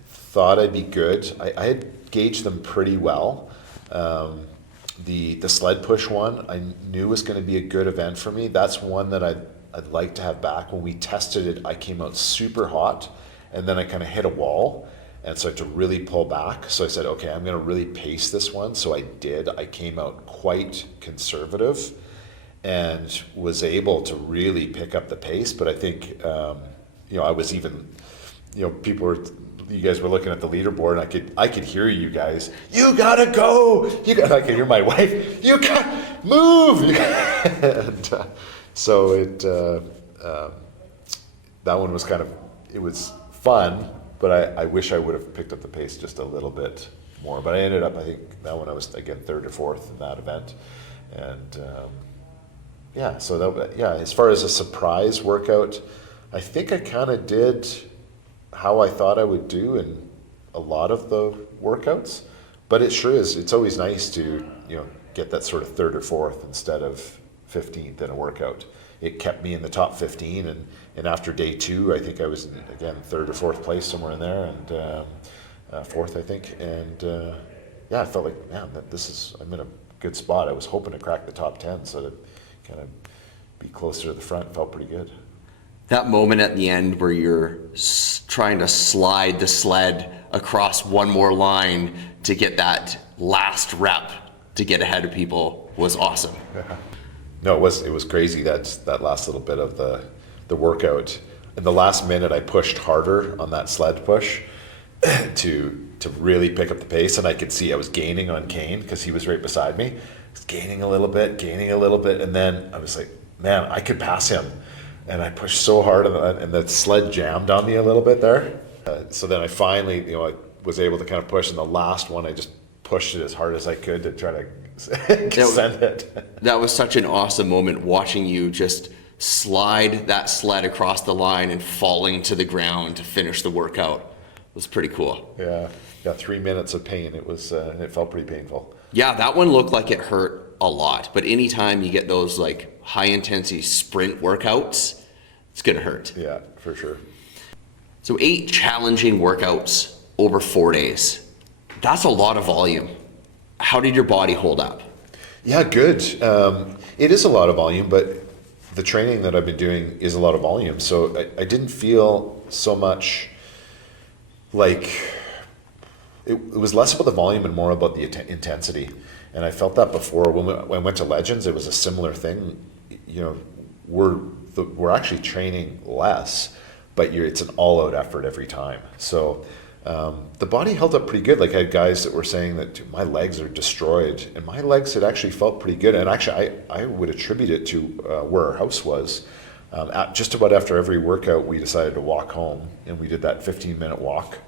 thought I'd be good, I had gauged them pretty well. The sled push one, I knew was going to be a good event for me. That's one that I'd like to have back. When we tested it, I came out super hot, and then I kind of hit a wall. And so I had to really pull back. So I said, okay, I'm going to really pace this one. So I did. I came out quite conservative and was able to really pick up the pace. But I think, I was even, you guys were looking at the leaderboard, and I could hear you guys. You gotta go. I could hear my wife. You got move. And so that one was it was fun. But I wish I would have picked up the pace just a little bit more. But I ended up, I think that one I was, again, 3rd or 4th in that event. And as far as a surprise workout, I think I kind of did how I thought I would do in a lot of the workouts. But it sure is, it's always nice to, get that sort of 3rd or 4th instead of 15th in a workout. It kept me in the top 15, and after day 2, I think I was, again, 3rd or 4th place, somewhere in there, and 4th, I think. And I felt like, man, I'm in a good spot. I was hoping to crack the top 10, so to kind of be closer to the front felt pretty good. That moment at the end where you're trying to slide the sled across one more line to get that last rep to get ahead of people was awesome. Yeah. No, it was crazy, that last little bit of the workout. In the last minute, I pushed harder on that sled push to really pick up the pace, and I could see I was gaining on Kane because he was right beside me. I was gaining a little bit, and then I was like, man, I could pass him. And I pushed so hard, and the sled jammed on me a little bit there. So then I finally, was able to kind of push. And the last one, I just pushed it as hard as I could to try to send it. That was such an awesome moment, watching you just slide that sled across the line and falling to the ground to finish the workout. It was pretty cool. Yeah, 3 minutes of pain. It was, it felt pretty painful. Yeah, that one looked like it hurt a lot. But anytime you get those like high intensity sprint workouts, it's gonna hurt. Yeah, for sure. So 8 challenging workouts over 4 days. That's a lot of volume. How did your body hold up? Yeah, good. It is a lot of volume, but the training that I've been doing is a lot of volume. So I didn't feel so much like, it was less about the volume and more about the intensity. And I felt that before when I went to Legends, it was a similar thing. You know, we're actually training less, but it's an all-out effort every time. So the body held up pretty good. Like, I had guys that were saying that my legs are destroyed, and my legs had actually felt pretty good. And actually, I would attribute it to where our house was. Just about after every workout, we decided to walk home, and we did that 15-minute walk.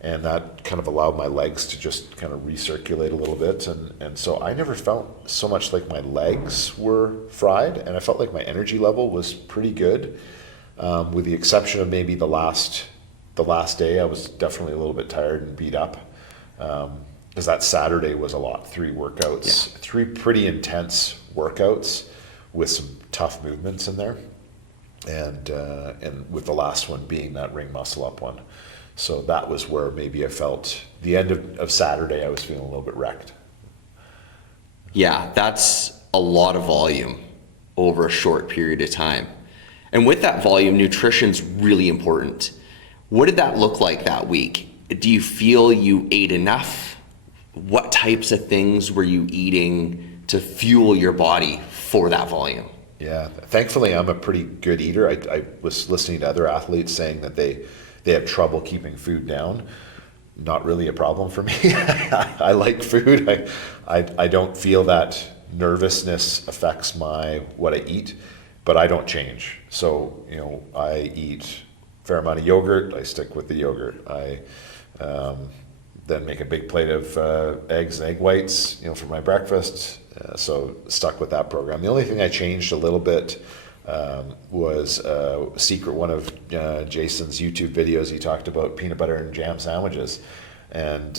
And that kind of allowed my legs to just kind of recirculate a little bit. And so I never felt so much like my legs were fried, and I felt like my energy level was pretty good, with the exception of maybe the last day. I was definitely a little bit tired and beat up, because that Saturday was a lot. 3 workouts, 3 pretty intense workouts with some tough movements in there. And with the last one being that ring muscle up one. So that was where maybe I felt the end of Saturday, I was feeling a little bit wrecked. Yeah, that's a lot of volume over a short period of time. And with that volume, nutrition's really important. What did that look like that week? Do you feel you ate enough? What types of things were you eating to fuel your body for that volume? Yeah, thankfully I'm a pretty good eater. I was listening to other athletes saying that they have trouble keeping food down. Not really a problem for me. I like food. I don't feel that nervousness affects what I eat, but I don't change. So, you know, I eat a fair amount of yogurt. I stick with the yogurt. I then make a big plate of eggs and egg whites, you know, for my breakfast. So stuck with that program. The only thing I changed a little bit was one of Jason's YouTube videos. He talked about peanut butter and jam sandwiches, and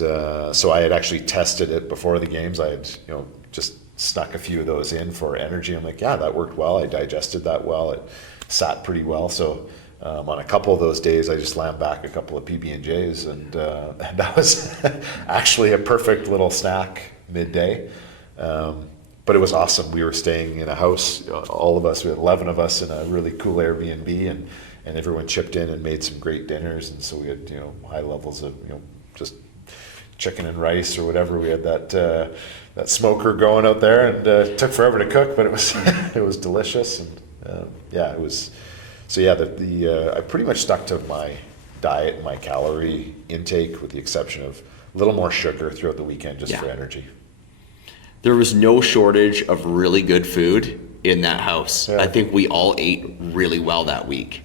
so I had actually tested it before the games. I had, you know, just snuck a few of those in for energy. I'm like, yeah, that worked well. I digested that well. It sat pretty well. So on a couple of those days, I just slammed back a couple of PB&Js, and that was actually a perfect little snack midday. But it was awesome. We were staying in a house, all of us, we had 11 of us in a really cool Airbnb, and everyone chipped in and made some great dinners. And so we had, you know, high levels of, you know, just chicken and rice or whatever. We had that smoker going out there, and it took forever to cook, but it was it was delicious. And yeah, it was. So yeah, I pretty much stuck to my diet and my calorie intake, with the exception of a little more sugar throughout the weekend, just for energy. There was no shortage of really good food in that house. Yeah. I think we all ate really well that week.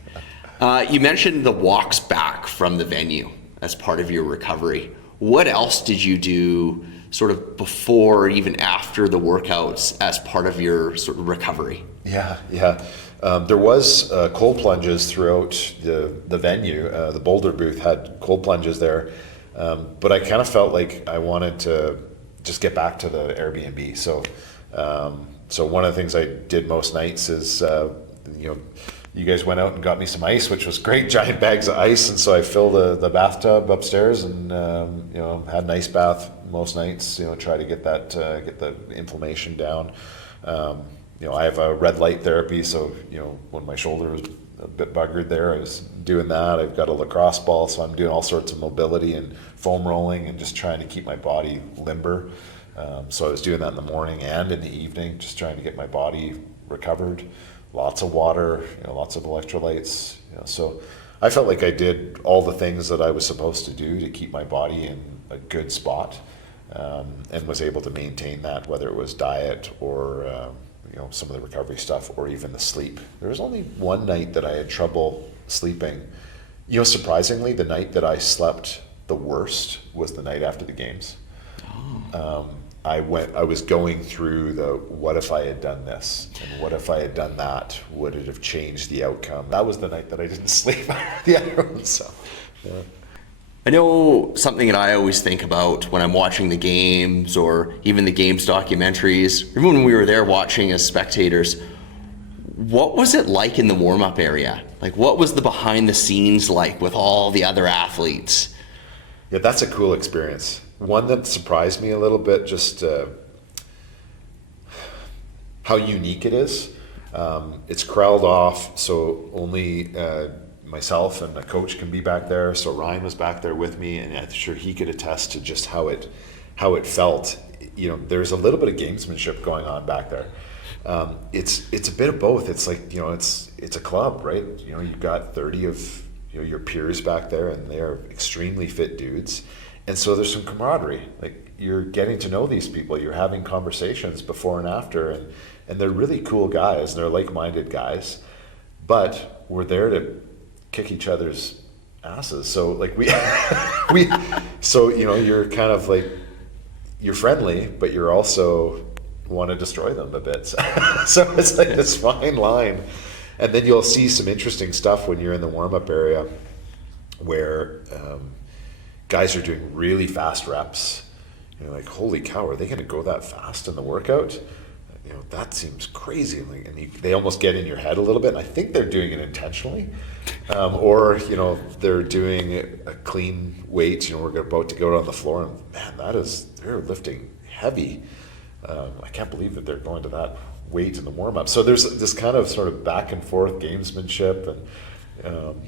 You mentioned the walks back from the venue as part of your recovery. What else did you do sort of before or even after the workouts as part of your sort of recovery? Yeah. There was cold plunges throughout the venue. The Boulder booth had cold plunges there, but I kind of felt like I wanted to just get back to the Airbnb. So one of the things I did most nights is, you know, you guys went out and got me some ice, which was great, giant bags of ice. And so I filled the bathtub upstairs, and, you know, had an ice bath most nights, you know, try to get the inflammation down. You know, I have a red light therapy. So, you know, when my shoulder was a bit buggered there, I was doing that. I've got a lacrosse ball, so I'm doing all sorts of mobility and foam rolling and just trying to keep my body limber. So I was doing that in the morning and in the evening, just trying to get my body recovered. Lots of water, you know, lots of electrolytes. You know, so I felt like I did all the things that I was supposed to do to keep my body in a good spot, and was able to maintain that, whether it was diet or you know, some of the recovery stuff, or even the sleep. There was only one night that I had trouble sleeping. You know, surprisingly, the night that I slept the worst was the night after the games. I was going through what if I had done this and what if I had done that? Would it have changed the outcome? That was the night that I didn't sleep. The other one, so yeah. I know something that I always think about when I'm watching the games or even the games documentaries, even when we were there watching as spectators, what was it like in the warm-up area? Like, what was the behind the scenes like with all the other athletes? Yeah, that's a cool experience. One that surprised me a little bit, just how unique it is. It's corralled off, so only myself and the coach can be back there. So Ryan was back there with me, and I'm sure he could attest to just how it felt. You know, there's a little bit of gamesmanship going on back there. It's a bit of both. It's like, you know, it's a club, right? You know, you've got 30 of your peers back there, and they're extremely fit dudes, and so there's some camaraderie. Like, you're getting to know these people. You're having conversations before and after, and they're really cool guys. They're like-minded guys, but we're there to kick each other's asses. So like so, you know, you're kind of like, you're friendly, but you're also want to destroy them a bit. So it's like this fine line. And then you'll see some interesting stuff when you're in the warm-up area where guys are doing really fast reps. You're like, holy cow, are they going to go that fast in the workout? You know, that seems crazy. Like, and they almost get in your head a little bit. And I think they're doing it intentionally. Or, you know, they're doing a clean weight. You know, we're about to go on the floor, and man, they're lifting heavy. I can't believe that they're going to that weight in the warm-up. So there's this kind of sort of back and forth gamesmanship, and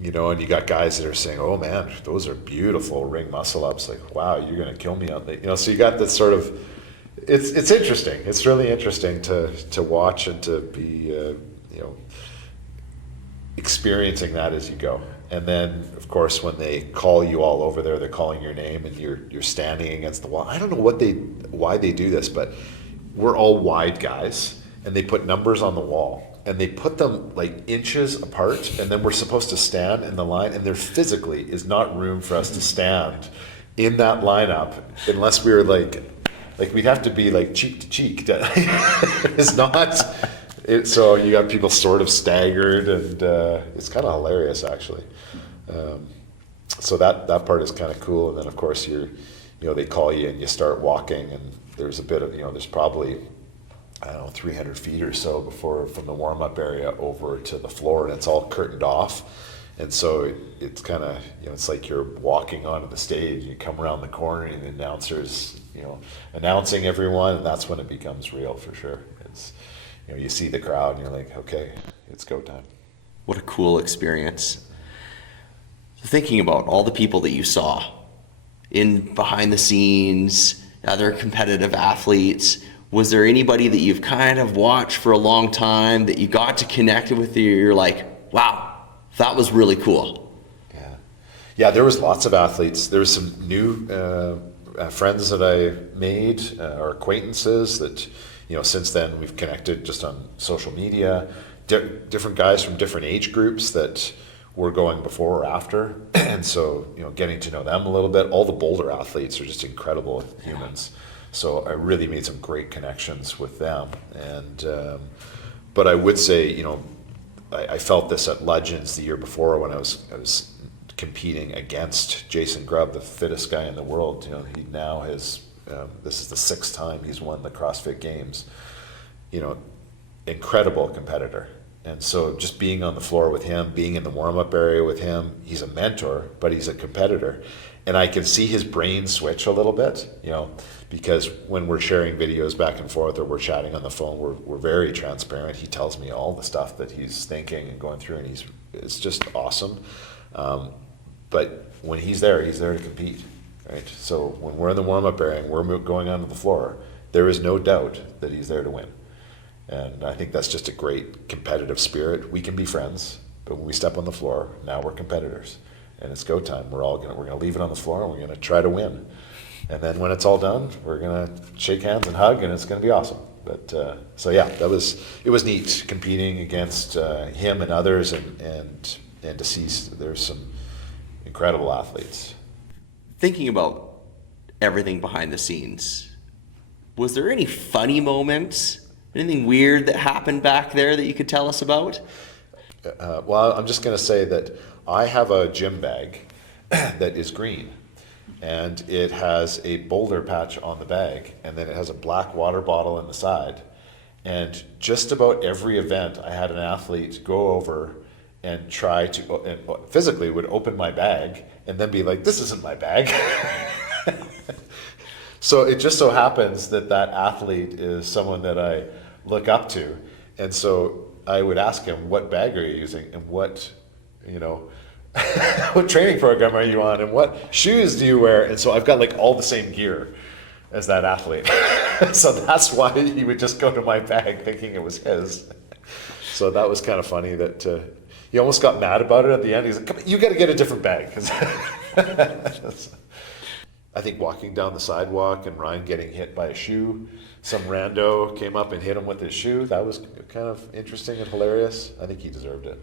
you know, and you got guys that are saying, "Oh man, those are beautiful ring muscle ups." Like, wow, you're going to kill me on the, you know. So you got this sort of, it's interesting. It's really interesting to watch and to be you know, experiencing that as you go. And then, of course, when they call you all over there, they're calling your name, and you're standing against the wall. I don't know why they do this, but we're all wide guys, and they put numbers on the wall, and they put them like inches apart, and then we're supposed to stand in the line, and there physically is not room for us to stand in that lineup unless we were like we'd have to be like cheek to cheek. It's not. So you got people sort of staggered, and it's kind of hilarious actually. So that part is kind of cool. And then of course they call you and you start walking, and there's a bit of, there's probably, I don't know, 300 feet or so before from the warm-up area over to the floor, and it's all curtained off. And so it's kind of, it's like you're walking onto the stage. You come around the corner, and the announcer's, announcing everyone, and that's when it becomes real for sure. It's, you see the crowd, and you're like, okay, it's go time. What a cool experience. Thinking about all the people that you saw in behind the scenes, other competitive athletes, was there anybody that you've kind of watched for a long time that you got to connect with? You're like, wow, that was really cool. Yeah, there was lots of athletes. There was some new friends that I made, or acquaintances that, since then we've connected just on social media. Different guys from different age groups that were going before or after, and so getting to know them a little bit. All the Boulder athletes are just incredible humans, so I really made some great connections with them. And but I would say, I felt this at Legends the year before when I was competing against Jason Grubb, the fittest guy in the world. He now has this is the 6th time he's won the CrossFit Games. Incredible competitor. And so just being on the floor with him, being in the warm-up area with him, he's a mentor, but he's a competitor. And I can see his brain switch a little bit, because when we're sharing videos back and forth or we're chatting on the phone, we're very transparent. He tells me all the stuff that he's thinking and going through, and it's just awesome. But when he's there to compete, right? So when we're in the warm-up area and we're going onto the floor, there is no doubt that he's there to win. And I think that's just a great competitive spirit. We can be friends, but when we step on the floor, now we're competitors, and it's go time. We're gonna leave it on the floor, and we're gonna try to win. And then when it's all done, we're gonna shake hands and hug, and it's gonna be awesome. But so yeah, it was neat competing against him and others, and to see there's some incredible athletes. thinking about everything behind the scenes, was there any funny moments? Anything weird that happened back there that you could tell us about? Well, I'm just going to say that I have a gym bag that is green, and it has a boulder patch on the bag, and then it has a black water bottle in the side. And just about every event, I had an athlete go over and try to, and physically would open my bag and then be like, "This isn't my bag." So it just so happens that that athlete is someone that I look up to. And so I would ask him, "What bag are you using? And what, what training program are you on? And what shoes do you wear?" And so I've got like all the same gear as that athlete. So that's why he would just go to my bag thinking it was his. So that was kind of funny that he almost got mad about it at the end. He's like, "Come on, you got to get a different bag." 'Cause I think walking down the sidewalk and Ryan getting hit by a shoe, some rando came up and hit him with his shoe. That was kind of interesting and hilarious. I think he deserved it.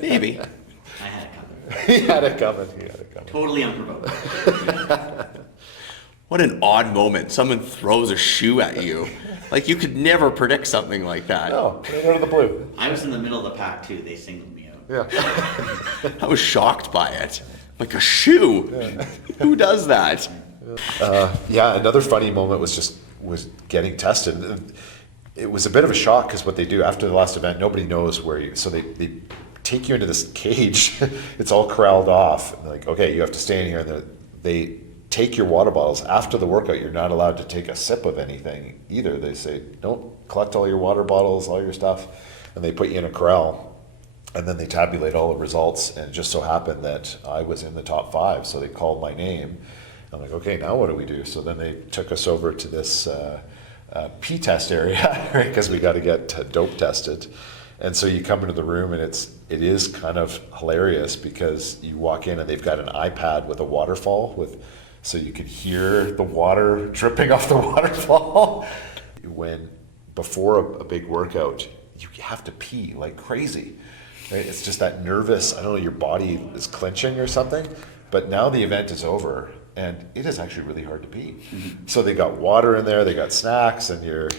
Maybe. I had it coming. He had it coming. Totally unprovoked. What an odd moment. Someone throws a shoe at you. Like, you could never predict something like that. No, right out of the blue. I was in the middle of the pack too. They singled me out. Yeah. I was shocked by it. Like, a shoe? Yeah. Who does that? Yeah, another funny moment was getting tested. It was a bit of a shock because what they do after the last event, nobody knows where you. So they take you into this cage. It's all corralled off. And they're like, "Okay, you have to stay in here." And they take your water bottles after the workout. You're not allowed to take a sip of anything either. They say, "Don't collect all your water bottles, all your stuff," and they put you in a corral. And then they tabulate all the results, and it just so happened that I was in the top 5, so they called my name. I'm like, "Okay, now what do we do?" So then they took us over to this P test area, right? Because we got to get dope tested. And so you come into the room, and it is kind of hilarious because you walk in and they've got an iPad with a waterfall so you can hear the water dripping off the waterfall. Before a big workout, you have to pee like crazy. Right? It's just that nervous, I don't know, your body is clenching or something. But now the event is over, and it is actually really hard to pee. Mm-hmm. So they got water in there, they got snacks, and you're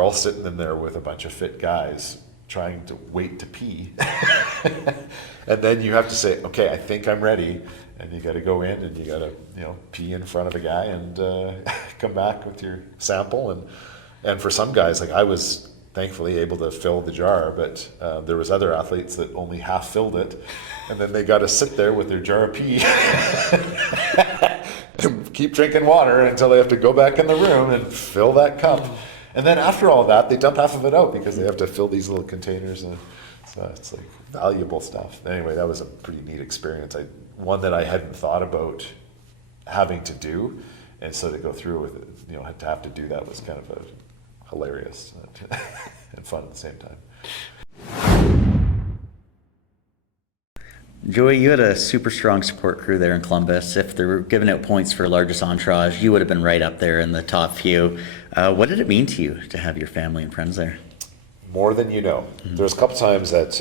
all sitting in there with a bunch of fit guys trying to wait to pee. And then you have to say, "Okay, I think I'm ready." And you got to go in and you got to pee in front of a guy and come back with your sample. And for some guys, like I was thankfully able to fill the jar, but there was other athletes that only half filled it, and then they got to sit there with their jar of pee and keep drinking water until they have to go back in the room and fill that cup. And then after all that, they dump half of it out because they have to fill these little containers, and so it's like valuable stuff. Anyway, that was a pretty neat experience. One that I hadn't thought about having to do, and so to go through with it, to have to do that was kind of hilarious and fun at the same time. Joey, you had a super strong support crew there in Columbus. If they were giving out points for largest entourage, you would have been right up there in the top few. What did it mean to you to have your family and friends there? More than you know. Mm-hmm. There's a couple times that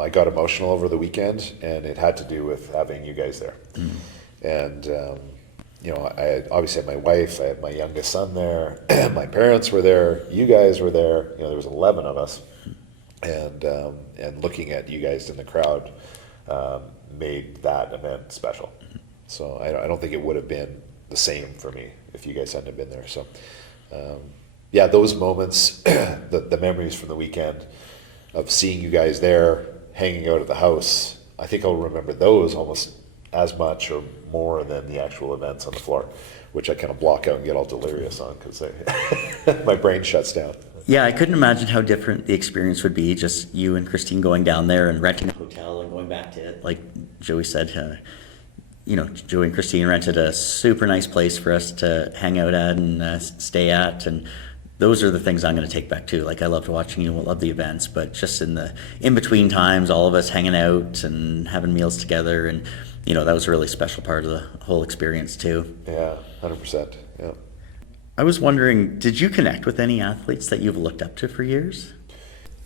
I got emotional over the weekend, and it had to do with having you guys there. Mm-hmm. And I obviously had my wife, I had my youngest son there, my parents were there, you guys were there. There was 11 of us, and looking at you guys in the crowd made that event special. So I don't think it would have been the same for me if you guys hadn't have been there. So yeah, those moments, the memories from the weekend of seeing you guys there, hanging out at the house, I think I'll remember those almost as much or more than the actual events on the floor, which I kind of block out and get all delirious on because my brain shuts down. Yeah, I couldn't imagine how different the experience would be, just you and Christine going down there and renting a hotel and going back to it. Like Joey said, Joey and Christine rented a super nice place for us to hang out at and stay at, and those are the things I'm going to take back too. Like I loved watching you, love the events, but just in the in-between times, all of us hanging out and having meals together, and that was a really special part of the whole experience too. Yeah, 100%. Yeah. I was wondering, did you connect with any athletes that you've looked up to for years?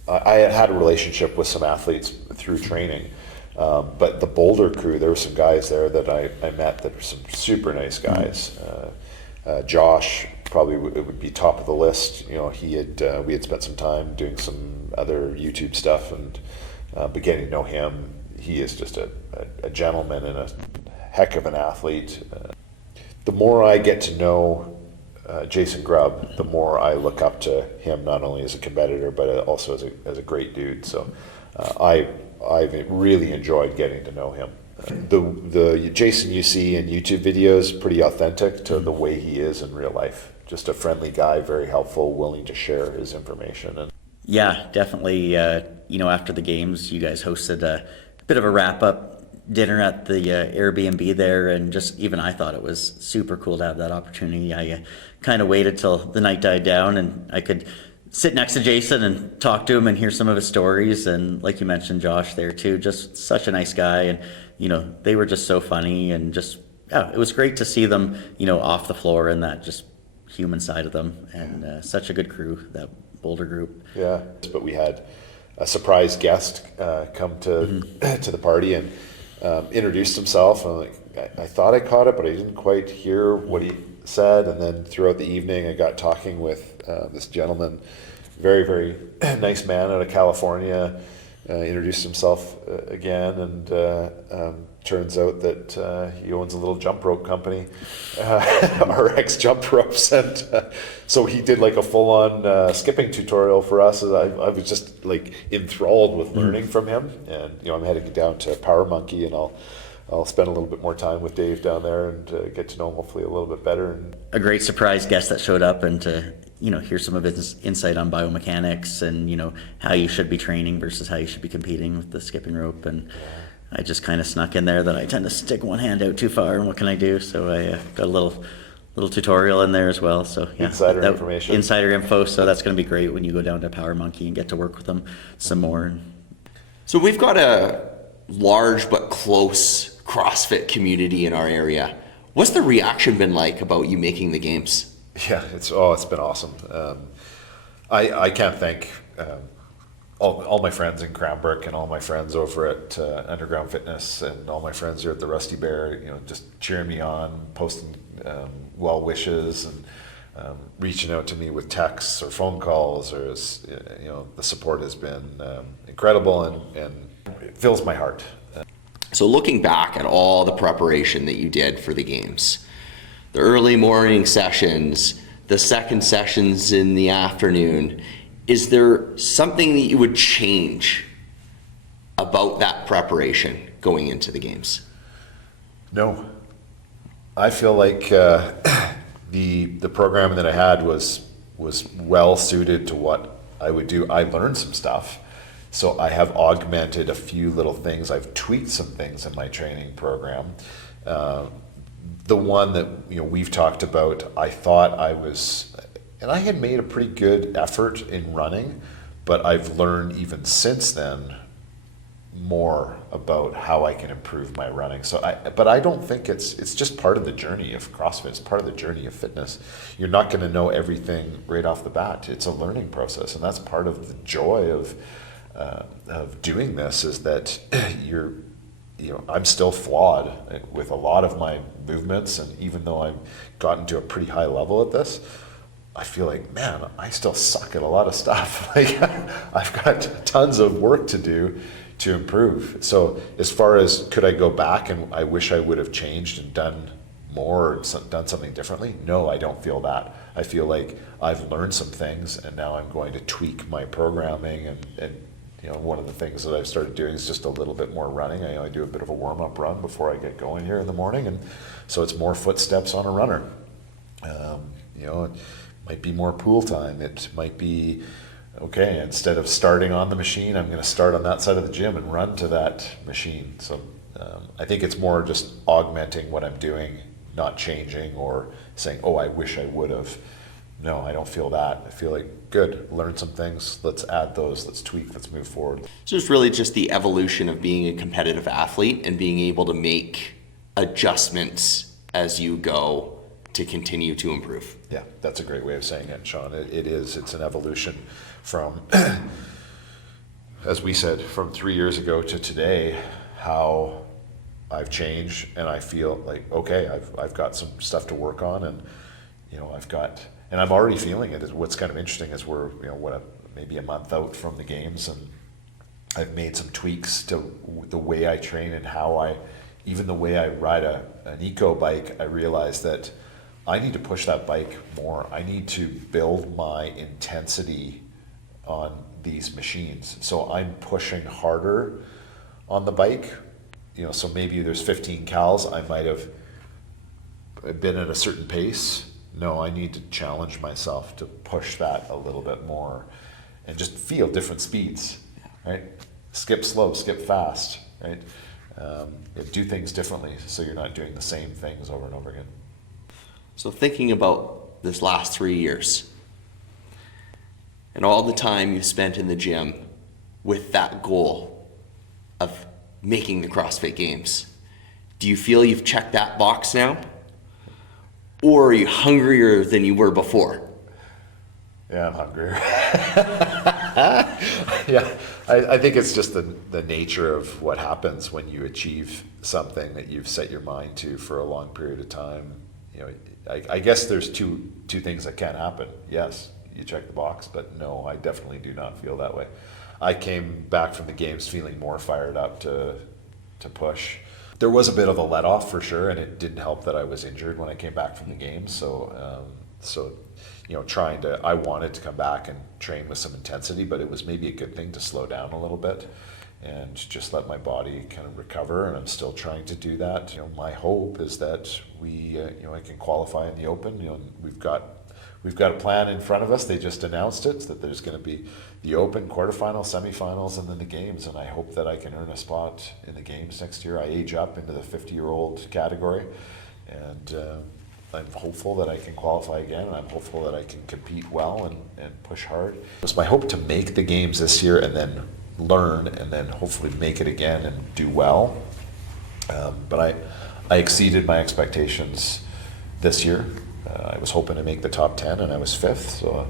I had a relationship with some athletes through training. But the Boulder crew, there were some guys there that I met that were some super nice guys. Josh probably would be top of the list. You know, we had spent some time doing some other YouTube stuff and beginning to know him. He is just a gentleman and a heck of an athlete. The more I get to know Jason Grubb, the more I look up to him, not only as a competitor but also as a great dude. So I've really enjoyed getting to know him. The Jason you see in YouTube videos, pretty authentic to the way he is in real life. Just a friendly guy, very helpful, willing to share his information. And Yeah, definitely. After the games, you guys hosted a bit of a wrap-up dinner at the Airbnb there, and just even I thought it was super cool to have that opportunity. I kind of waited till the night died down and I could sit next to Jason and talk to him and hear some of his stories. And like you mentioned, Josh there too, just such a nice guy. And, they were just so funny, and just, it was great to see them, off the floor and that just human side of them. And such a good crew, that Boulder group. Yeah, but we had a surprise guest come to to the party and introduced himself. And I thought I caught it, but I didn't quite hear what he said. And then throughout the evening, I got talking with this gentleman, very, very nice man out of California. Introduced himself again, and turns out that he owns a little jump rope company, RX Jump Ropes, and so he did like a full-on skipping tutorial for us. And I was just like enthralled with learning from him. And I'm heading down to Power Monkey, and I'll spend a little bit more time with Dave down there and get to know him hopefully a little bit better. And a great surprise guest that showed up, and to hear some of his insight on biomechanics and how you should be training versus how you should be competing with the skipping rope. And I just kind of snuck in there that I tend to stick one hand out too far, and what can I do? So I got a little tutorial in there as well. So yeah, insider information, insider info. So that's going to be great when you go down to Power Monkey and get to work with them some more. So we've got a large but close CrossFit community in our area. What's the reaction been like about you making the games? Yeah, it's been awesome. I can't thank all my friends in Cranbrook and all my friends over at Underground Fitness and all my friends here at the Rusty Bear, just cheering me on, posting well wishes, and reaching out to me with texts or phone calls, or the support has been incredible, and it fills my heart. So looking back at all the preparation that you did for the games, the early morning sessions, the second sessions in the afternoon, is there something that you would change about that preparation going into the games? No. I feel like the programming that I had was well suited to what I would do. I learned some stuff, so I have augmented a few little things. I've tweaked some things in my training program. The one that we've talked about, I thought and I had made a pretty good effort in running, but I've learned even since then more about how I can improve my running. But I don't think it's just part of the journey of CrossFit. It's part of the journey of fitness. You're not going to know everything right off the bat. It's a learning process, and that's part of the joy of doing this, is that I'm still flawed with a lot of my movements, and even though I've gotten to a pretty high level at this, I feel like, man, I still suck at a lot of stuff. Like I've got tons of work to do to improve. So as far as could I go back and I wish I would have changed and done more or done something differently? No, I don't feel that. I feel like I've learned some things, and now I'm going to tweak my programming, and one of the things that I've started doing is just a little bit more running. I do a bit of a warm-up run before I get going here in the morning, and so it's more footsteps on a runner. It might be more pool time. It might be, okay, instead of starting on the machine, I'm going to start on that side of the gym and run to that machine. So I think it's more just augmenting what I'm doing, not changing or saying, oh, I wish I would have. No, I don't feel that. I feel like, good, learn some things, let's add those, let's tweak, let's move forward. So it's really just the evolution of being a competitive athlete and being able to make adjustments as you go to continue to improve. Yeah, that's a great way of saying it, Sean. It's an evolution from, as we said, from 3 years ago to today. how I've changed, and I feel like, okay, I've got some stuff to work on, and and I'm already feeling it. What's kind of interesting is we're, maybe a month out from the games, and I've made some tweaks to the way I train and even the way I ride an eco bike. I realize that I need to push that bike more. I need to build my intensity on these machines. So I'm pushing harder on the bike. So maybe there's 15 cals. I might have been at a certain pace. No, I need to challenge myself to push that a little bit more and just feel different speeds, right? Skip slow, skip fast, right? Do things differently so you're not doing the same things over and over again. So thinking about this last 3 years and all the time you spent in the gym with that goal of making the CrossFit Games, do you feel you've checked that box now? Or are you hungrier than you were before? Yeah, I'm hungrier. Yeah, I think it's just the nature of what happens when you achieve something that you've set your mind to for a long period of time. I guess there's two things that can happen. Yes, you check the box, but no, I definitely do not feel that way. I came back from the games feeling more fired up to push. There was a bit of a let off for sure, and it didn't help that I was injured when I came back from the games. So I wanted to come back and train with some intensity, but it was maybe a good thing to slow down a little bit and just let my body kind of recover. And I'm still trying to do that. My hope is that I can qualify in the Open. We've got a plan in front of us. They just announced it, that there's going to be the Open, quarterfinals, semifinals, and then the Games. And I hope that I can earn a spot in the Games next year. I age up into the 50-year-old category, and I'm hopeful that I can qualify again, and I'm hopeful that I can compete well and push hard. It's my hope to make the Games this year and then learn, and then hopefully make it again and do well. But I exceeded my expectations this year. I was hoping to make the top 10, and I was 5th. So,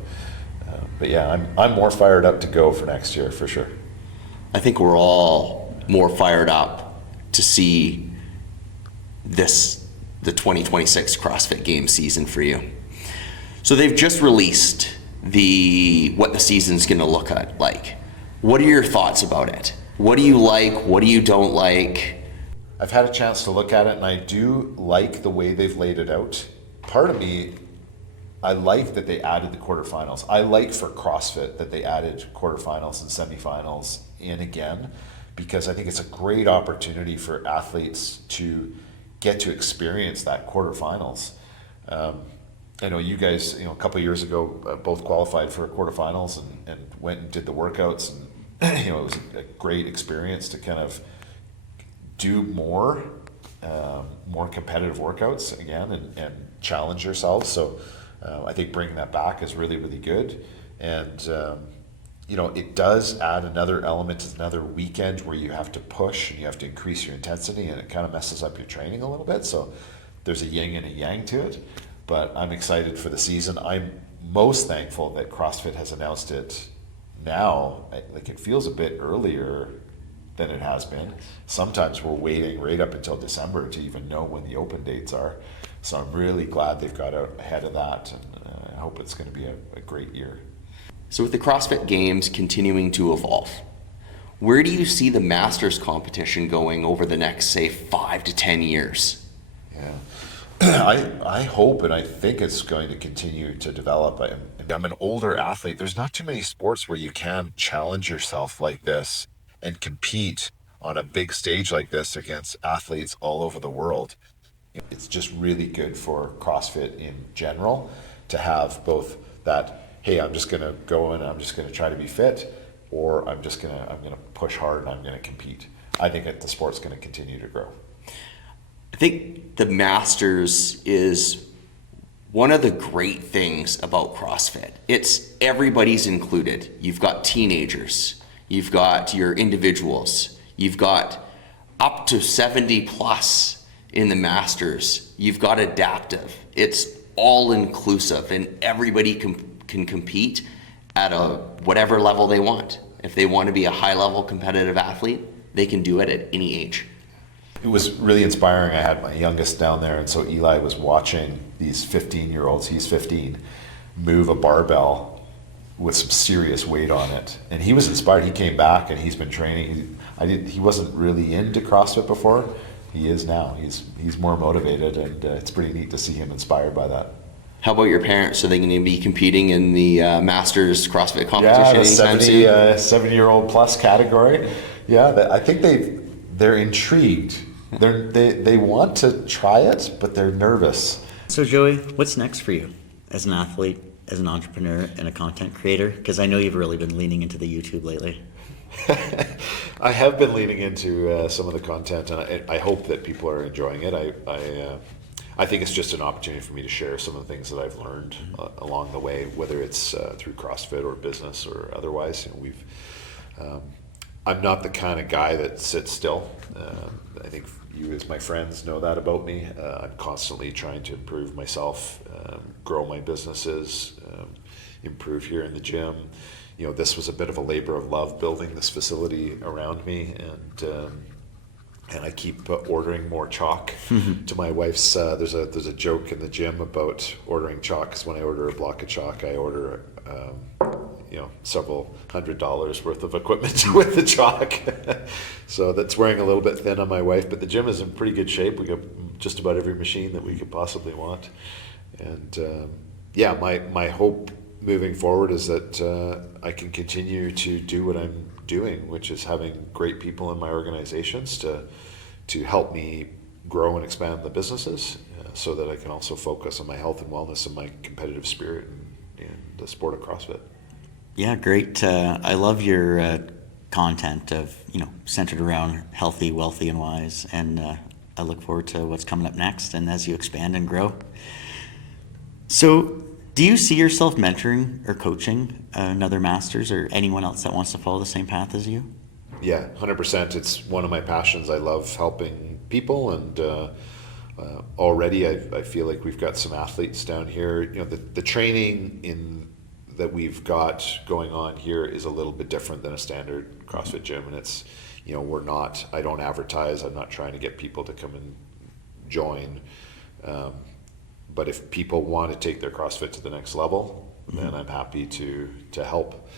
but yeah, I'm more fired up to go for next year for sure. I think we're all more fired up to see the 2026 CrossFit Games season for you. So they've just released what the season's going to look like. What are your thoughts about it? What do you like? What do you don't like? I've had a chance to look at it, and I do like the way they've laid it out. Part of me, I like that they added the quarterfinals. I like for CrossFit that they added quarterfinals and semifinals in again, because I think it's a great opportunity for athletes to get to experience that quarterfinals. I know you guys, a couple of years ago, both qualified for quarterfinals and went and did the workouts, and it was a great experience to kind of do more competitive workouts again and challenge yourselves. So I think bringing that back is really, really good. And it does add another element, another weekend where you have to push and you have to increase your intensity, and it kind of messes up your training a little bit. So there's a yin and a yang to it, but I'm excited for the season. I'm most thankful that CrossFit has announced it now. It feels a bit earlier than it has been. Sometimes we're waiting right up until December to even know when the Open dates are. So I'm really glad they've got out ahead of that, and I hope it's going to be a great year. So with the CrossFit Games continuing to evolve, where do you see the Masters competition going over the next, say, 5 to 10 years? Yeah, I hope, and I think it's going to continue to develop. I'm an older athlete. There's not too many sports where you can challenge yourself like this and compete on a big stage like this against athletes all over the world. It's just really good for CrossFit in general to have both that, hey, I'm just going to go and I'm just going to try to be fit, or I'm going to push hard and I'm going to compete. I think that the sport's going to continue to grow. I think the Masters is one of the great things about CrossFit. It's everybody's included. You've got teenagers, you've got your individuals, you've got up to 70 plus in the Masters, you've got adaptive. It's all inclusive, and everybody can compete at whatever level they want. If they want to be a high level competitive athlete, they can do it at any age. It was really inspiring. I had my youngest down there, and so Eli was watching these 15-year-olds, he's 15, move a barbell with some serious weight on it. And he was inspired. He came back and he's been training. He wasn't really into CrossFit before. He is now. He's more motivated, and it's pretty neat to see him inspired by that. How about your parents? Are they going to be competing in the Masters CrossFit competition Yeah, the anytime 70-year-old plus category. Yeah, I think they're intrigued. They want to try it, but they're nervous. So Joey, what's next for you as an athlete, as an entrepreneur, and a content creator? Because I know you've really been leaning into the YouTube lately. I have been leaning into some of the content, and I hope that people are enjoying it. I think it's just an opportunity for me to share some of the things that I've learned along the way, whether it's through CrossFit or business or otherwise. I'm not the kind of guy that sits still. I think you as my friends know that about me. I'm constantly trying to improve myself, grow my businesses, improve here in the gym. This was a bit of a labor of love building this facility around me, and I keep ordering more chalk. To my wife's, there's a joke in the gym about ordering chalk, because when I order a block of chalk, I order several $100s worth of equipment with the chalk. So that's wearing a little bit thin on my wife, but the gym is in pretty good shape. We got just about every machine that we could possibly want. And my hope moving forward is that I can continue to do what I'm doing, which is having great people in my organizations to help me grow and expand the businesses, so that I can also focus on my health and wellness and my competitive spirit in the sport of CrossFit. Yeah, great. I love your content of, centered around healthy, wealthy, and wise. And I look forward to what's coming up next and as you expand and grow. So do you see yourself mentoring or coaching another Masters or anyone else that wants to follow the same path as you? Yeah, 100%. It's one of my passions. I love helping people, and already I feel like we've got some athletes down here. The training that we've got going on here is a little bit different than a standard CrossFit gym, and it's, I don't advertise. I'm not trying to get people to come and join. But if people want to take their CrossFit to the next level, then I'm happy to help.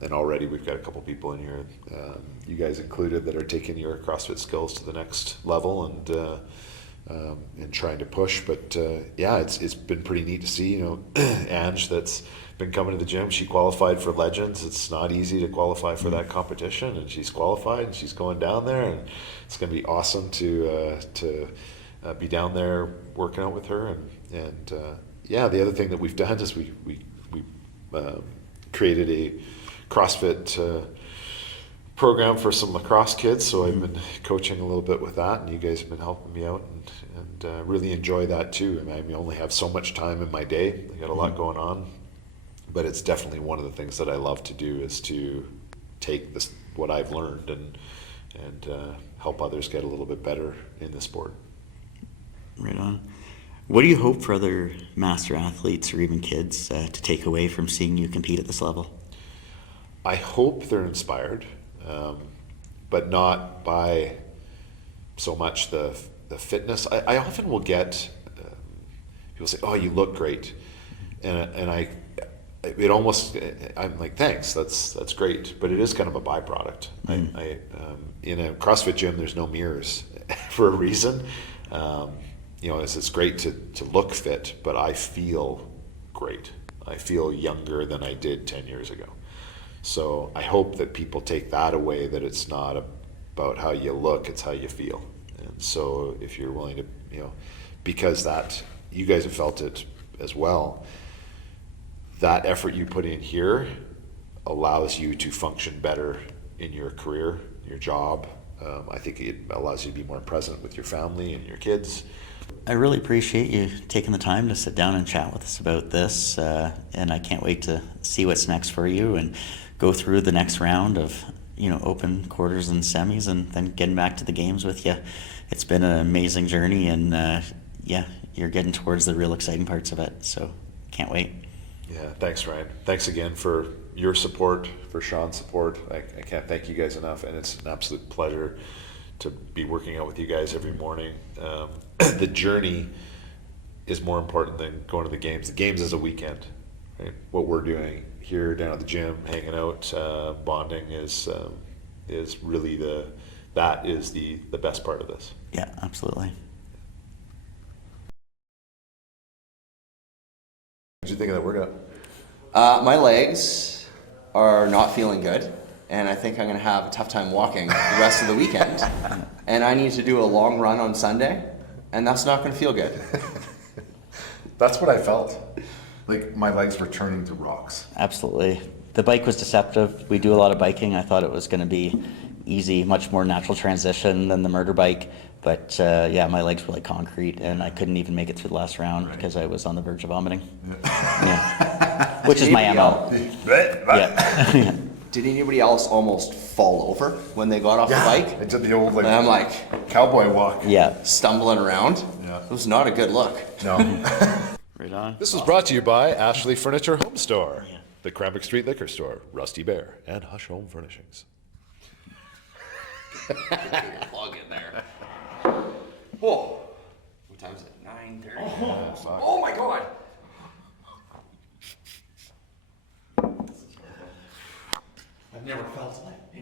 And already we've got a couple people in here, you guys included, that are taking your CrossFit skills to the next level and trying to push. But it's been pretty neat to see. Ange, that's been coming to the gym. She qualified for Legends. It's not easy to qualify for that competition, and she's qualified and she's going down there, and it's going to be awesome to be down there working out with her. And the other thing that we've done is we created a CrossFit program for some lacrosse kids. So I've been coaching a little bit with that, and you guys have been helping me out, and really enjoy that too. I only have so much time in my day. I got a lot going on, but it's definitely one of the things that I love to do, is to take what I've learned and help others get a little bit better in the sport. Right on. What do you hope for other master athletes or even kids to take away from seeing you compete at this level? I hope they're inspired, but not by so much the fitness. I often will get people say, "Oh, you look great," and I'm like, "Thanks, that's great," but it is kind of a byproduct. In a CrossFit gym, there's no mirrors for a reason. It's great to look fit, but I feel great. I feel younger than I did 10 years ago. So I hope that people take that away, that it's not about how you look, it's how you feel. And so if you're willing to, because that, you guys have felt it as well, that effort you put in here allows you to function better in your career, your job. I think it allows you to be more present with your family and your kids. I really appreciate you taking the time to sit down and chat with us about this, and I can't wait to see what's next for you and go through the next round of open, quarters, and semis, and then getting back to the games with you. It's been an amazing journey, and you're getting towards the real exciting parts of it, so can't wait. Yeah, thanks, Ryan. Thanks again for your support, for Sean's support. I can't thank you guys enough, and it's an absolute pleasure to be working out with you guys every morning. The journey is more important than going to the games. The games is a weekend. Right? What we're doing here down at the gym, hanging out, bonding is really the best part of this. Yeah, absolutely. What do you think of that workout? My legs are not feeling good, and I think I'm going to have a tough time walking the rest of the weekend. And I need to do a long run on Sunday, and that's not going to feel good. That's what I felt. Like my legs were turning to rocks. Absolutely. The bike was deceptive. We do a lot of biking. I thought it was going to be easy, much more natural transition than the murder bike. But yeah, my legs were like concrete, and I couldn't even make it through the last round because I was on the verge of vomiting. Yeah. Which is my MO. Yeah. Did anybody else almost fall over when they got off the bike? I did the old And I'm like cowboy walk. Yeah. stumbling around. Yeah. It was not a good look. No. Right on. This was brought to you by Ashley Furniture Home Store, the Cranbrook Street Liquor Store, Rusty Bear, and Hush Home Furnishings. Plug in there. Whoa. What time is it? 9:30. Oh my God. I've never felt like